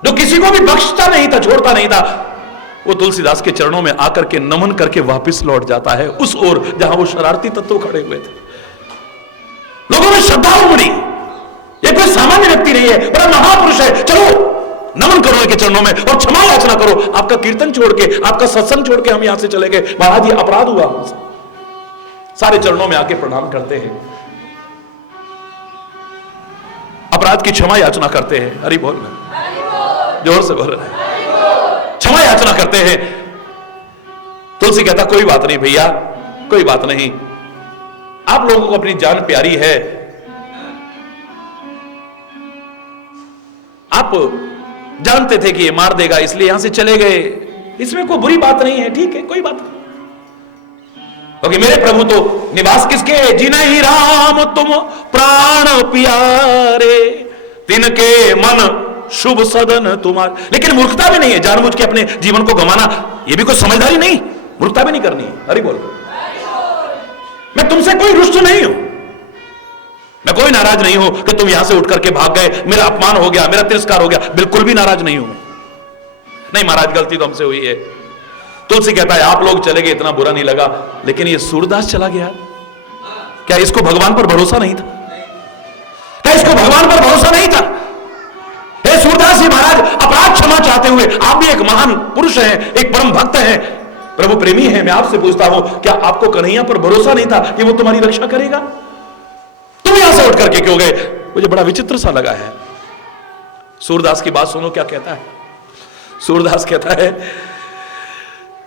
जो किसी को भी बख्शता नहीं था, छोड़ता नहीं था, वो तुलसीदास के चरणों में आकर के नमन करके वापस लौट जाता है उस ओर जहां वो शरारती तत्व खड़े हुए थे। लोगों में श्रद्धा उमड़ी, ये कोई सामान्य व्यक्ति नहीं है, बड़ा महापुरुष है, चलो नमन करो इनके चरणों में और क्षमा याचना करो। आपका कीर्तन छोड़ के, आपका सत्संग छोड़ के हम यहां से चले गए, महाराज ये अपराध हुआ। सारे चरणों में आके प्रणाम करते हैं, अपराध की क्षमा याचना करते हैं। हरि बोल, जोर से बोल रहे हैं, क्षमा याचना करते हैं। तुलसी कहता कोई बात नहीं भैया, कोई बात नहीं, आप लोगों को अपनी जान प्यारी है, आप जानते थे कि ये मार देगा इसलिए यहां से चले गए, इसमें कोई बुरी बात नहीं है, ठीक है, कोई बात नहीं। क्योंकि मेरे प्रभु तो निवास किसके, जिन्हीं राम तुम प्राण प्यारे, तिनके मन शुभ सदन तुम्हारे। लेकिन मूर्खता भी नहीं है जानबूझ के अपने जीवन को गंवाना, ये भी कोई समझदारी नहीं, मूर्खता भी नहीं करनी है। हरि बोल। मैं तुमसे कोई रुष्ट नहीं हूं, मैं कोई नाराज नहीं हूं कि तुम यहां से उठ करके भाग गए, मेरा अपमान हो गया, मेरा तिरस्कार हो गया, बिल्कुल भी नाराज नहीं हूं। नहीं महाराज, गलती तो हमसे हुई है। तुलसी कहता है आप लोग चले गए, इतना बुरा नहीं लगा, लेकिन ये सूरदास चला गया, क्या इसको भगवान पर भरोसा नहीं था? क्या इसको भगवान पर भरोसा नहीं था? हे सूरदास जी महाराज, अपराध क्षमा चाहते हुए, आप भी एक महान पुरुष हैं, एक परम भक्त हैं, प्रभु प्रेमी हैं, मैं आपसे पूछता हूं क्या आपको कन्हैया पर भरोसा नहीं था कि वो तुम्हारी रक्षा करेगा? तुम यहां से उठ करके क्यों गए? मुझे बड़ा विचित्र सा लगा है। सूरदास की बात सुनो क्या कहता है। सूरदास कहता है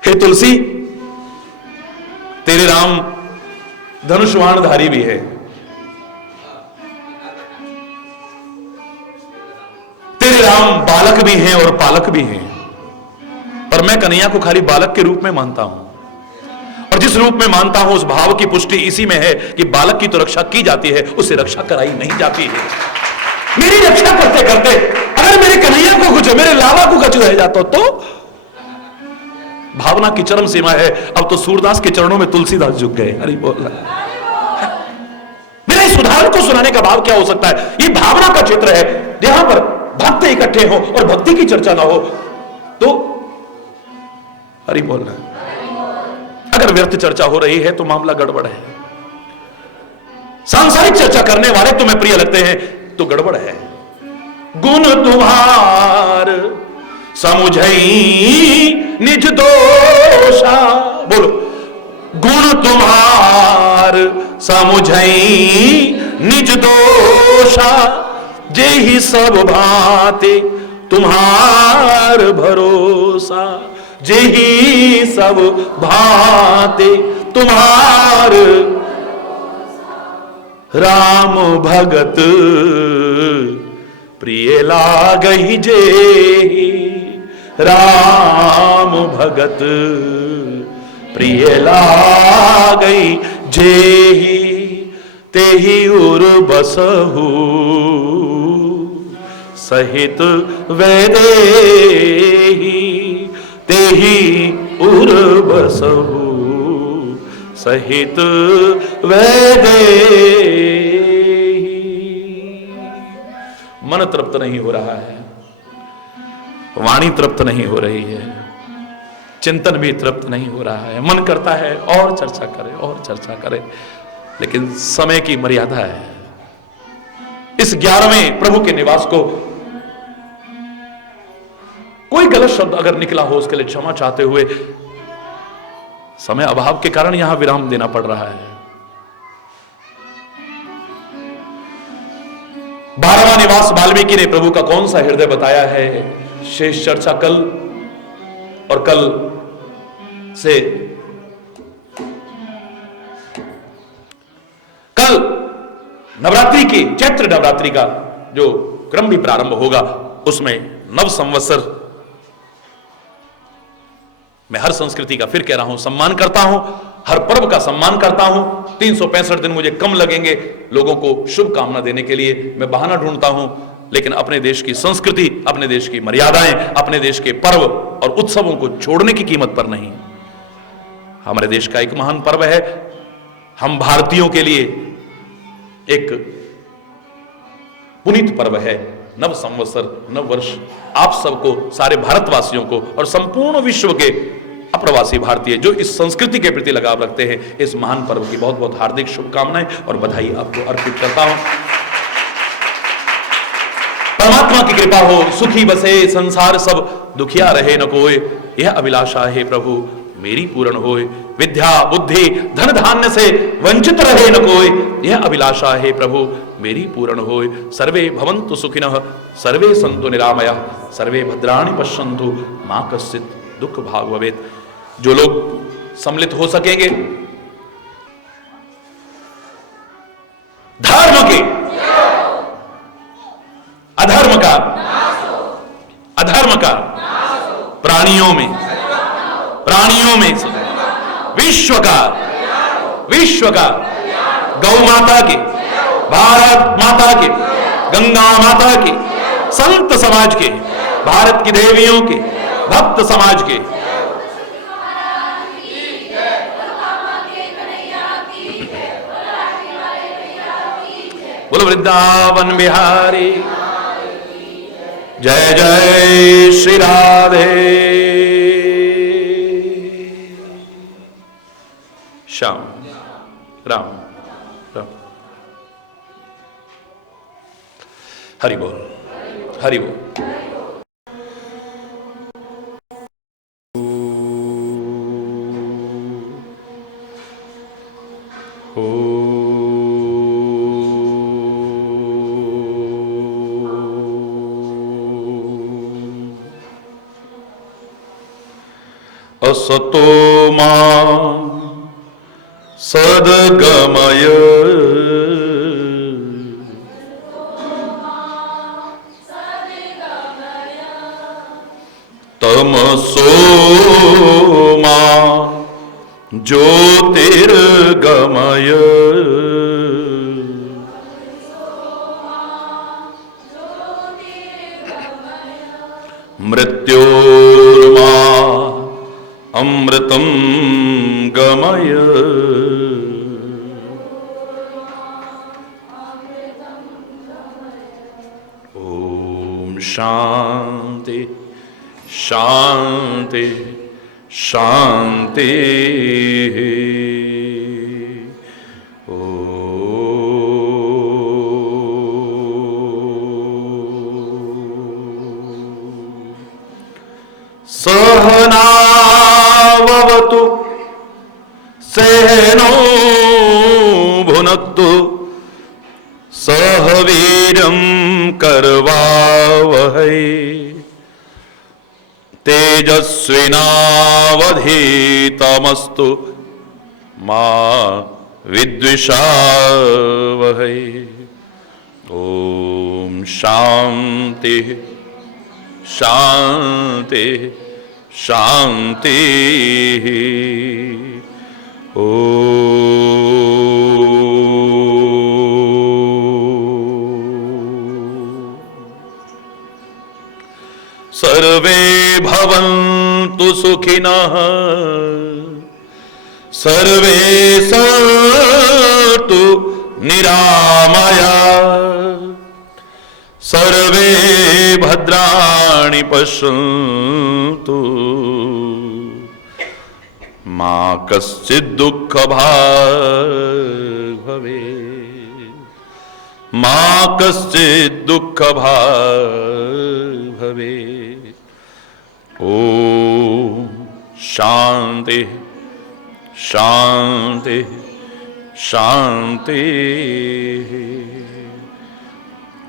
हे तुलसी, तेरे राम धनुष्वाणधारी भी है, तेरे राम बालक भी हैं और पालक भी हैं, पर मैं कन्हैया को खाली बालक के रूप में मानता हूं और जिस रूप में मानता हूं उस भाव की पुष्टि इसी में है कि बालक की तो रक्षा की जाती है, उससे रक्षा कराई नहीं जाती है। मेरी रक्षा करते करते अगर मेरे कन्हैया को कुछ, मेरे लाला को कुछ रह जाता तो भावना की चरम सीमा है। अब तो सूरदास के चरणों में तुलसीदास झुक गए। अरे बोल मेरे इस उदाहरण को सुनाने का भाव क्या हो सकता है? ये भावना का चित्र है। यहां पर भक्त इकट्ठे हो और भक्ति की चर्चा ना हो तो हरि बोलना। अगर व्यर्थ चर्चा हो रही है तो मामला गड़बड़ है। सांसारिक चर्चा करने वाले तुम्हें प्रिय लगते हैं तो गड़बड़ है। गुण तुम्हार समुझई निज दोषा, बोलो गुण तुम्हार समुझई निज दोषा, जेहि सब भांति तुम्हार भरोसा, जेहि सब भांति तुम्हार। राम भगत प्रिय लागहि जेहि, राम भगत प्रिय लागहि जेहि, तेहि उर बसहु सहित वैदेही, तेहि उर बसहु सहित वैदेही। मन तृप्त नहीं हो रहा है, वाणी तृप्त नहीं हो रही है, चिंतन भी तृप्त नहीं हो रहा है। मन करता है और चर्चा करे और चर्चा करे, लेकिन समय की मर्यादा है। इस 11वें प्रभु के निवास को कोई गलत शब्द अगर निकला हो उसके लिए क्षमा चाहते हुए समय अभाव के कारण यहां विराम देना पड़ रहा है। 12वां निवास वाल्मीकि ने प्रभु का कौन सा हृदय बताया है, शेष चर्चा कल और कल से कल नवरात्रि की, चैत्र नवरात्रि का जो क्रम भी प्रारंभ होगा उसमें नव संवत्सर। मैं हर संस्कृति का फिर कह रहा हूं सम्मान करता हूं, हर पर्व का सम्मान करता हूं। 365 दिन मुझे कम लगेंगे लोगों को शुभकामना देने के लिए, मैं बहाना ढूंढता हूं, लेकिन अपने देश की संस्कृति, अपने देश की मर्यादाएं, अपने देश के पर्व और उत्सवों को छोड़ने की कीमत पर नहीं। हमारे देश का एक महान पर्व है, हम भारतीयों के लिए एक पुनीत पर्व है नव संवत्सर, नव वर्ष। आप सबको, सारे भारतवासियों को और संपूर्ण विश्व के अप्रवासी भारतीय जो इस संस्कृति के प्रति लगाव रखते हैं, इस महान पर्व की बहुत बहुत हार्दिक शुभकामनाएं और बधाई आपको अर्पित करता हूं। परमात्मा की कृपा हो, सुखी बसे संसार सब, दुखिया रहे न कोय, यह अभिलाषा है प्रभु मेरी पूर्ण होए। विद्या बुद्धि धन धान्य से वंचित रहे न कोई, यह अभिलाषा है प्रभु मेरी पूर्ण होए। सर्वे भवन्तु सुखिनः, सर्वे सन्तु निरामयाः, सर्वे भद्राणि पश्यन्तु मा कश्चित् दुःख भाग् भवेत्। जो लोग सम्मिलित हो सकेंगे धर्म के अधर्म का, अधर्म का प्राणियों में विश्व का गौ माता के, भारत माता के, गंगा माता के, संत समाज के, भारत की देवियों के, भक्त समाज के, बोलो वृंदावन बिहारी, जय जय श्री राधे श्याम राम राम। हरि बोल, हरि बोल। असतो मा सद्गमय तमसो मा ज्योतिर्गमय मृत्योर्मा अमृतं गमय ओम शांति शांति शांति सहनावतु सहनो भुनक्तु सह वीर्यं करवावहै तेजस्विनावधीतमस्तु मा विद्विषावहै ओम शांति शांति शांति ओ सर्वे भवन्तु सुखिनः सर्वे सन्तु निरामया सर्वे भद्राणि पश्यन्तु मा कश्चित् दुःखभाग् भवेत् मा कश्चित् दुःखभाग् भवेत् ओम शांति शांति शांति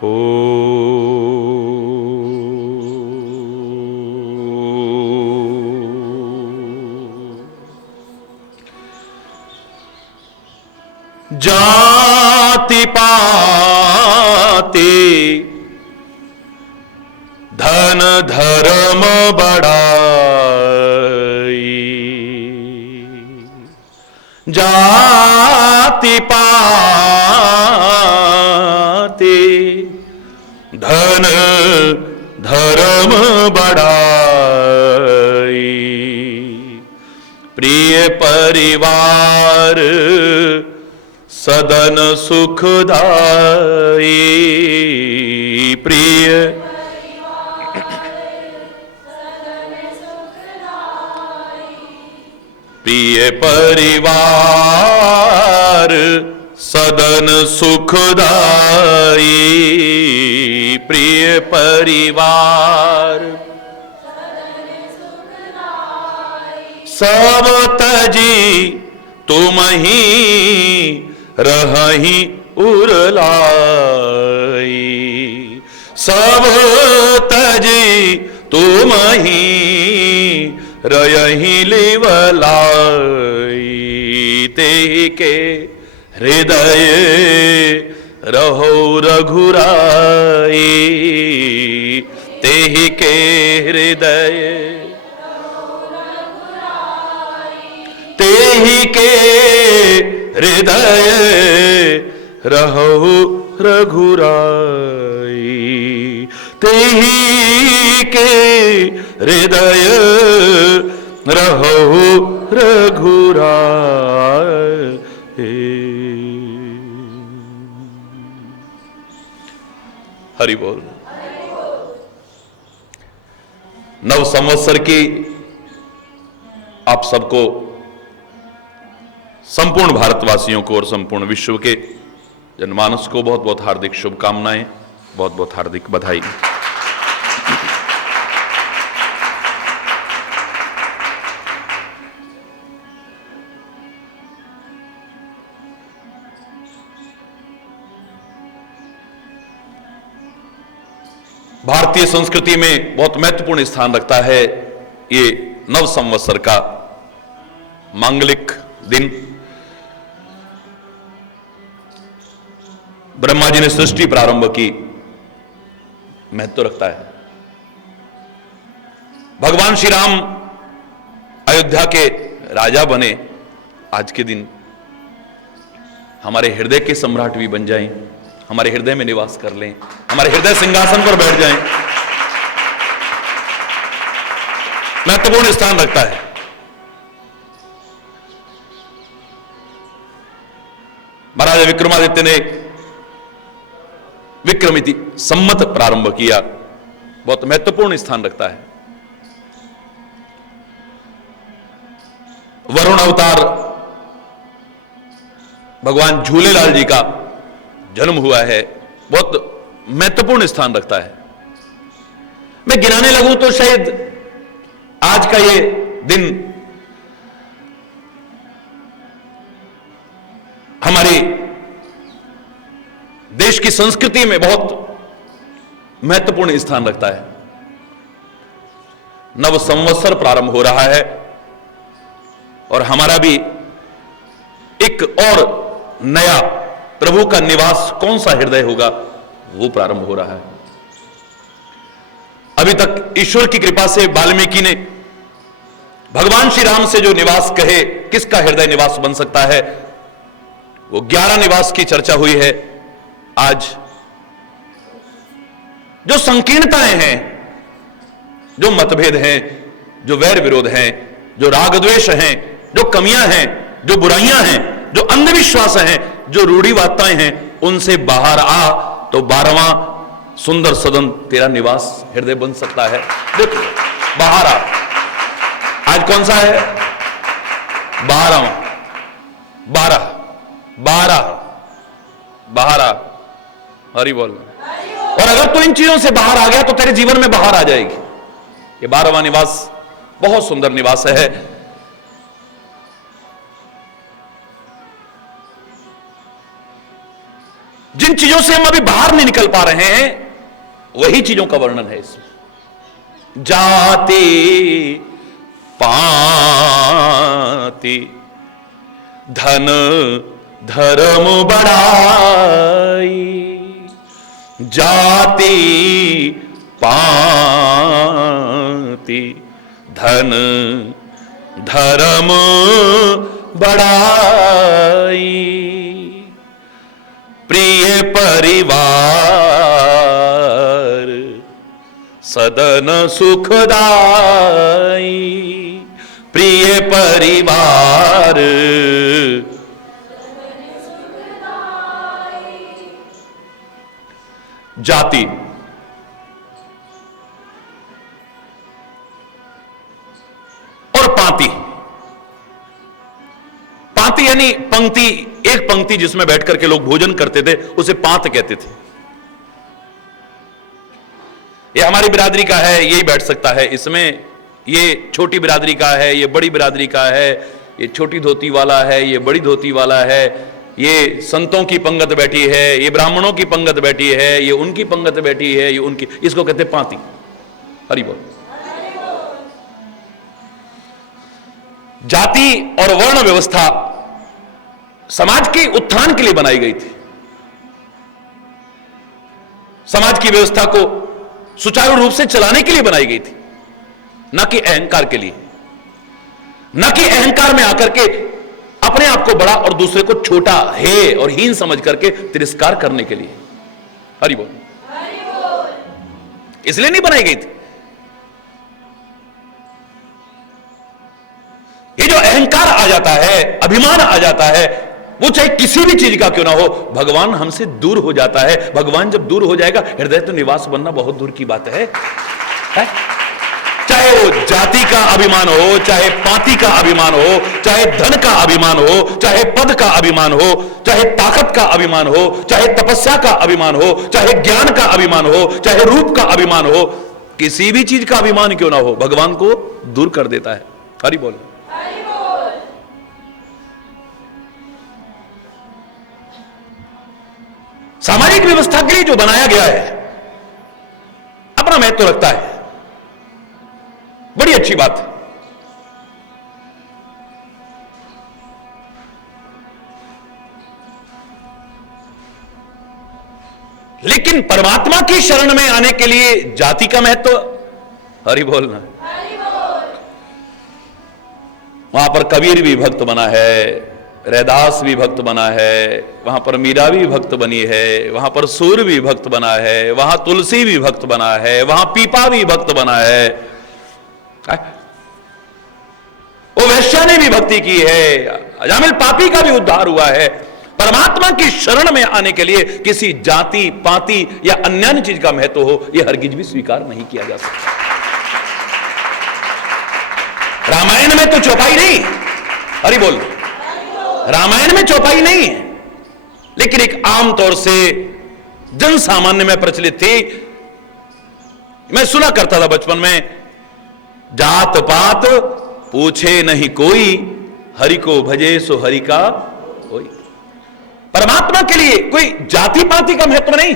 ओ जाति पाति धन धर्म बढ़ाई जाति पाति धन धर्म बढ़ाई प्रिय परिवार सदन सुखदाई प्रिय प्रिय परिवार सदन सुखदाई प्रिय परिवार सब तजी तुम ही रही उरलाई सब तजी तुम ही रही लिवलाई ते के हृदय रहो रघुराई ते के हृदय ते के हृदय रहो रघुराई ते के हृदय रहो रघुराई। हरि बोल। नव संवत्सर की आप सबको, संपूर्ण भारतवासियों को और संपूर्ण विश्व के जनमानस को बहुत बहुत हार्दिक शुभकामनाएं, बहुत बहुत हार्दिक बधाई। भारतीय संस्कृति में बहुत महत्वपूर्ण स्थान रखता है ये नव संवत्सर का मांगलिक दिन। ब्रह्मा जी ने सृष्टि प्रारंभ की, महत्व रखता है। भगवान श्री राम अयोध्या के राजा बने, आज के दिन हमारे हृदय के सम्राट भी बन जाएं, हमारे हृदय में निवास कर लें, हमारे हृदय सिंहासन पर बैठ जाएं, महत्वपूर्ण स्थान रखता है। महाराजा विक्रमादित्य ने विक्रमिति सम्मत प्रारंभ किया, बहुत महत्वपूर्ण स्थान रखता है। वरुण अवतार भगवान झूलेलाल जी का जन्म हुआ है, बहुत महत्वपूर्ण स्थान रखता है। मैं गिनाने लगूं तो शायद आज का ये दिन हमारे देश की संस्कृति में बहुत महत्वपूर्ण स्थान रखता है। नव संवत्सर प्रारंभ हो रहा है और हमारा भी एक और नया प्रभु का निवास कौन सा हृदय होगा वो प्रारंभ हो रहा है। अभी तक ईश्वर की कृपा से वाल्मीकि ने भगवान श्री राम से जो निवास कहे, किसका हृदय निवास बन सकता है, वो 11 निवास की चर्चा हुई है। आज जो संकीर्णताएं हैं, जो मतभेद हैं, जो वैर विरोध हैं, जो राग द्वेष हैं, जो कमियां हैं, जो बुराइयां हैं, जो अंधविश्वास हैं, जो रूढ़िवादिताएं हैं, उनसे बाहर आ तो 12वां सुंदर सदन तेरा निवास हृदय बन सकता है। देखो बाहर आ, आज कौन सा है? 12वां, 12 बाहर आ, हरि बोल। और अगर तू इन चीजों से बाहर आ गया तो तेरे जीवन में बाहर आ जाएगी। ये 12वां निवास बहुत सुंदर निवास है। जिन चीजों से हम अभी बाहर नहीं निकल पा रहे हैं वही चीजों का वर्णन है इसमें। जाति पाति धन धर्म बढ़ाई, जाति पाति धन धर्म बढ़ाई, प्रिय परिवार सदन सुखदाई, प्रिय परिवार जाति और पांति। पांति यानी पंक्ति, एक पंक्ति जिसमें बैठ करके लोग भोजन करते थे उसे पांत कहते थे। ये हमारी बिरादरी का है, यही बैठ सकता है इसमें। ये छोटी बिरादरी का है, ये बड़ी बिरादरी का है, ये छोटी धोती वाला है, ये बड़ी धोती वाला है, ये संतों की पंगत बैठी है, ये ब्राह्मणों की पंगत बैठी है, ये उनकी पंगत बैठी है, ये उनकी, इसको कहते हैं पांति। हरि बोल। जाति और वर्ण व्यवस्था समाज के उत्थान के लिए बनाई गई थी। समाज की व्यवस्था को सुचारू रूप से चलाने के लिए बनाई गई थी, न कि अहंकार के लिए, न कि अहंकार में आकर के अपने आप को बड़ा और दूसरे को छोटा है और हीन समझ करके तिरस्कार करने के लिए। हरि बोल। इसलिए नहीं बनाई गई थी। ये जो अहंकार आ जाता है, अभिमान आ जाता है, वो चाहे किसी भी चीज का क्यों ना हो, भगवान हमसे दूर हो जाता है। भगवान जब दूर हो जाएगा, हृदय तो निवास बनना बहुत दूर की बात है? चाहे वो जाति का अभिमान हो, चाहे पाति का अभिमान हो, चाहे धन का अभिमान हो, चाहे पद का अभिमान हो, चाहे ताकत का अभिमान हो, चाहे तपस्या का अभिमान हो, चाहे ज्ञान का अभिमान हो, चाहे रूप का अभिमान हो, किसी भी चीज का अभिमान क्यों ना हो, भगवान को दूर कर देता है। हरि बोल। सामाजिक व्यवस्था के लिए जो बनाया गया है अपना महत्व रखता है, बड़ी अच्छी बात है। लेकिन परमात्मा की शरण में आने के लिए जाति का महत्व, हरि बोलना, वहां पर कबीर भी भक्त बना है, रैदास भी भक्त बना है, वहां पर मीरा भी भक्त बनी है, वहां पर सूर भी भक्त बना है, वहां तुलसी भी भक्त बना है, वहां पीपा भी भक्त बना है, वो वैश्या ने भी भक्ति की है, अजामिल पापी का भी उद्धार हुआ है। परमात्मा की शरण में आने के लिए किसी जाति पाति या अन्य चीज का महत्व हो, यह हरगिज भी स्वीकार नहीं किया जा सकता। रामायण में तो चौपाई नहीं, हरि बोल, रामायण में चौपाई नहीं है, लेकिन एक आम तौर से जन सामान्य में प्रचलित थी। मैं सुना करता था बचपन में, जात पात पूछे नहीं कोई, हरि को भजे सो हरि का कोई। परमात्मा के लिए कोई जाति पाति का महत्व नहीं।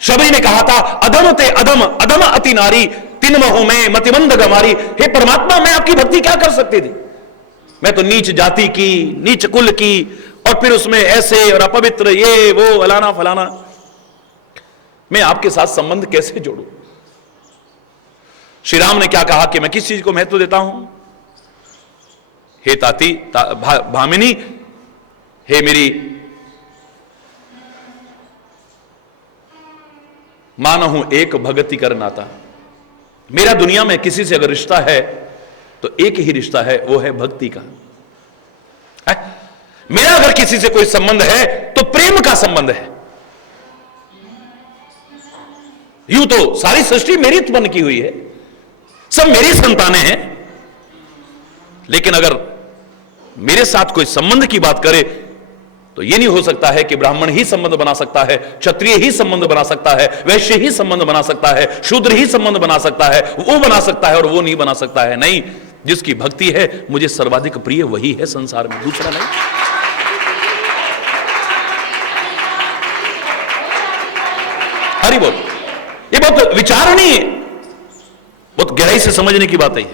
शबरी ने कहा था, अधम ते अधम, अधम अति नारी, तीन महों में मतिमंद गमारी। हे परमात्मा, मैं आपकी भक्ति क्या कर सकती थी? मैं तो नीच जाति की, नीच कुल की, और फिर उसमें ऐसे और अपवित्र ये वो फलाना फलाना, मैं आपके साथ संबंध कैसे जोड़ूं? श्री राम ने क्या कहा कि मैं किस चीज को महत्व देता हूं? हे ताती भामिनी, हे मेरी मानहूं एक भगति कर नाता। मेरा दुनिया में किसी से अगर रिश्ता है तो एक ही रिश्ता है, वो है भक्ति का। मेरा अगर किसी से कोई संबंध है तो प्रेम का संबंध है। यूं तो सारी सृष्टि मेरी उत्पन्न की हुई है, सब मेरी संतानें हैं, लेकिन अगर मेरे साथ कोई संबंध की बात करे तो यह नहीं हो सकता है कि ब्राह्मण ही संबंध बना सकता है, क्षत्रिय ही संबंध बना सकता है, वैश्य ही संबंध बना सकता है, शूद्र ही संबंध बना सकता है, वो बना सकता है और वो नहीं बना सकता है। नहीं, जिसकी भक्ति है मुझे सर्वाधिक प्रिय वही है संसार में, दूसरा नहीं। हरि बोल। ये बहुत विचारणीय है, बहुत गहराई से समझने की बात है।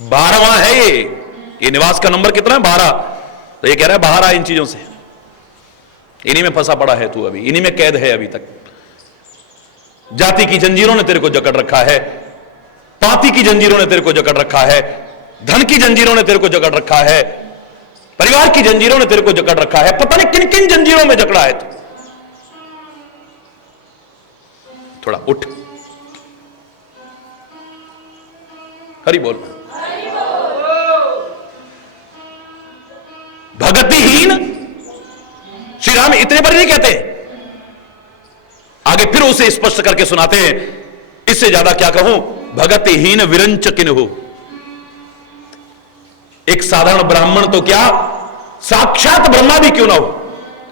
12वां है ये निवास का नंबर कितना है? 12। तो ये कह रहा है बाहर आ इन चीजों से, इन्हीं में फंसा पड़ा है तू, अभी इन्हीं में कैद है अभी तक। जाति की जंजीरों ने तेरे को जकड़ रखा है, पाति की जंजीरों ने तेरे को जकड़ रखा है, धन की जंजीरों ने तेरे को जकड़ रखा है, परिवार की जंजीरों ने तेरे को जकड़ रखा है, पता नहीं किन किन जंजीरों में जकड़ा है तू। थोड़ा उठ, हरि बोल। भगतिहीन, श्री राम इतने पर नहीं कहते, आगे फिर उसे स्पष्ट करके सुनाते हैं। इससे ज्यादा क्या कहूं? भगतिहीन विरंच किन हो। एक साधारण ब्राह्मण तो क्या, साक्षात ब्रह्मा भी क्यों ना हो,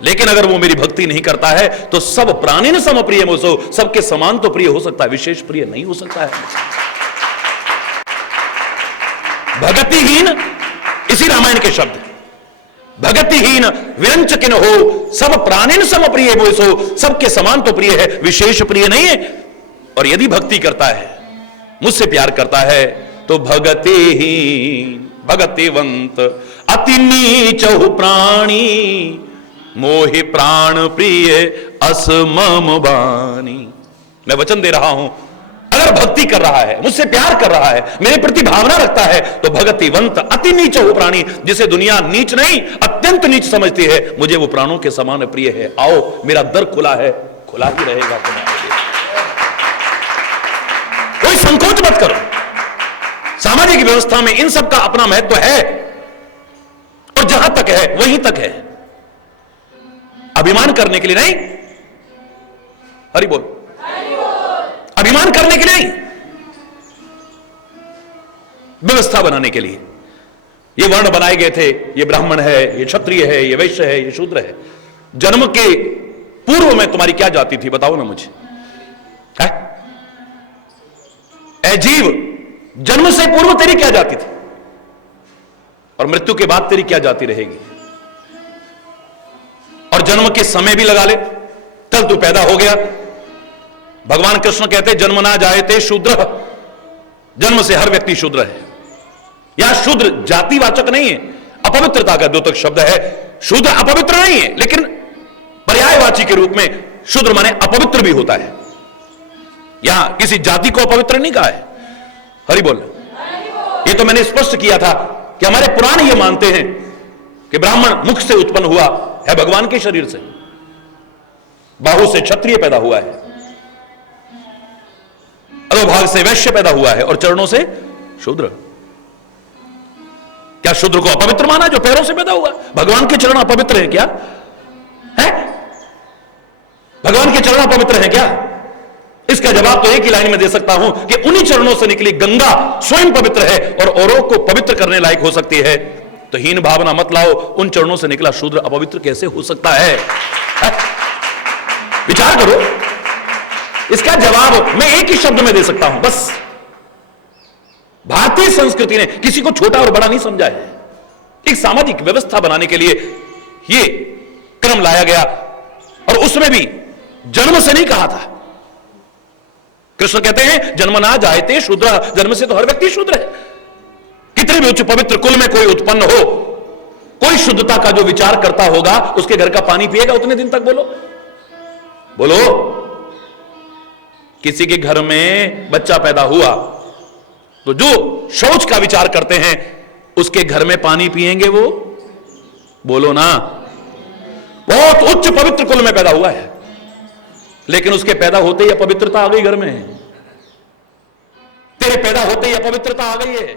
लेकिन अगर वो मेरी भक्ति नहीं करता है तो सब प्राणी न सम प्रिय मोसो, सबके समान तो प्रिय हो सकता है, विशेष प्रिय नहीं हो सकता है। भगतिहीन, इसी रामायण के शब्द, भगतिहीन विरंच किन हो, सब प्राणिन सम प्रिय मोसो, सबके समान तो प्रिय है, विशेष प्रिय नहीं है। और यदि भक्ति करता है, मुझसे प्यार करता है, तो भगतिहीन भगतिवंत अति नीचहु प्राणी, मोहि प्राण प्रिय असमम बानी। मैं वचन दे रहा हूं, अगर भक्ति कर रहा है, मुझसे प्यार कर रहा है, मेरे प्रति भावना रखता है, तो भगतिवंत अति नीच हो प्राणी, जिसे दुनिया नीच नहीं अत्यंत नीच समझती है, मुझे वो प्राणों के समान प्रिय है। आओ, मेरा दर खुला है, खुला ही रहेगा तुम्हारे लिए। कोई संकोच मत करो। सामाजिक व्यवस्था में इन सब का अपना महत्व है, और जहां तक है वहीं तक है, अभिमान करने के लिए नहीं। हरि बोल। अभिमान करने के लिए नहीं, व्यवस्था बनाने के लिए। ये वर्ण बनाए गए थे, ये ब्राह्मण है, ये क्षत्रिय है, ये वैश्य है, ये शूद्र है। जन्म के पूर्व में तुम्हारी क्या जाति थी, बताओ ना मुझे। ऐ जीव, जन्म से पूर्व तेरी क्या जाति थी, और मृत्यु के बाद तेरी क्या जाति रहेगी। और जन्म के समय भी लगा ले, कल तू पैदा हो गया। भगवान कृष्ण कहते जन्म ना जायते शूद्र, जन्म से हर व्यक्ति शूद्र है। यहां शूद्र जातिवाचक नहीं है, अपवित्रता का द्योतक शब्द है। शूद्र अपवित्र नहीं है, लेकिन पर्यायवाची के रूप में शूद्र माने अपवित्र भी होता है। यहां किसी जाति को अपवित्र नहीं कहा है। हरि बोल। ये तो मैंने स्पष्ट किया था कि हमारे पुराण ये मानते हैं कि ब्राह्मण मुख से उत्पन्न हुआ है भगवान के शरीर से, बाहु से क्षत्रिय पैदा हुआ है, अधोभाग से वैश्य पैदा हुआ है और चरणों से शूद्र। क्या शूद्र को अपवित्र माना जो पैरों से पैदा हुआ? भगवान के चरण अपवित्र है क्या? है भगवान के चरण अपवित्र है क्या? इसका जवाब तो एक ही लाइन में दे सकता हूं कि उन्हीं चरणों से निकली गंगा स्वयं पवित्र है और औरों को पवित्र करने लायक हो सकती है। तो हीन भावना मत लाओ, उन चरणों से निकला शूद्र अपवित्र कैसे हो सकता है? विचार करो। इसका जवाब मैं एक ही शब्द में दे सकता हूं, बस। भारतीय संस्कृति ने किसी को छोटा और बड़ा नहीं समझा है। एक सामाजिक व्यवस्था बनाने के लिए यह क्रम लाया गया और उसमें भी जन्म से नहीं कहा था। कृष्ण कहते हैं जन्मना जायते शूद्र, जन्म से तो हर व्यक्ति शूद्र है। कितने भी उच्च पवित्र कुल में कोई उत्पन्न हो, कोई शुद्धता का जो विचार करता होगा उसके घर का पानी पिएगा उतने दिन तक? बोलो बोलो। किसी के घर में बच्चा पैदा हुआ तो जो शौच का विचार करते हैं उसके घर में पानी पिएंगे वो? बोलो ना। बहुत उच्च पवित्र कुल में पैदा हुआ है लेकिन उसके पैदा होते ही अपवित्रता आ गई घर में। तेरे पैदा होते ही अपवित्रता आ गई है।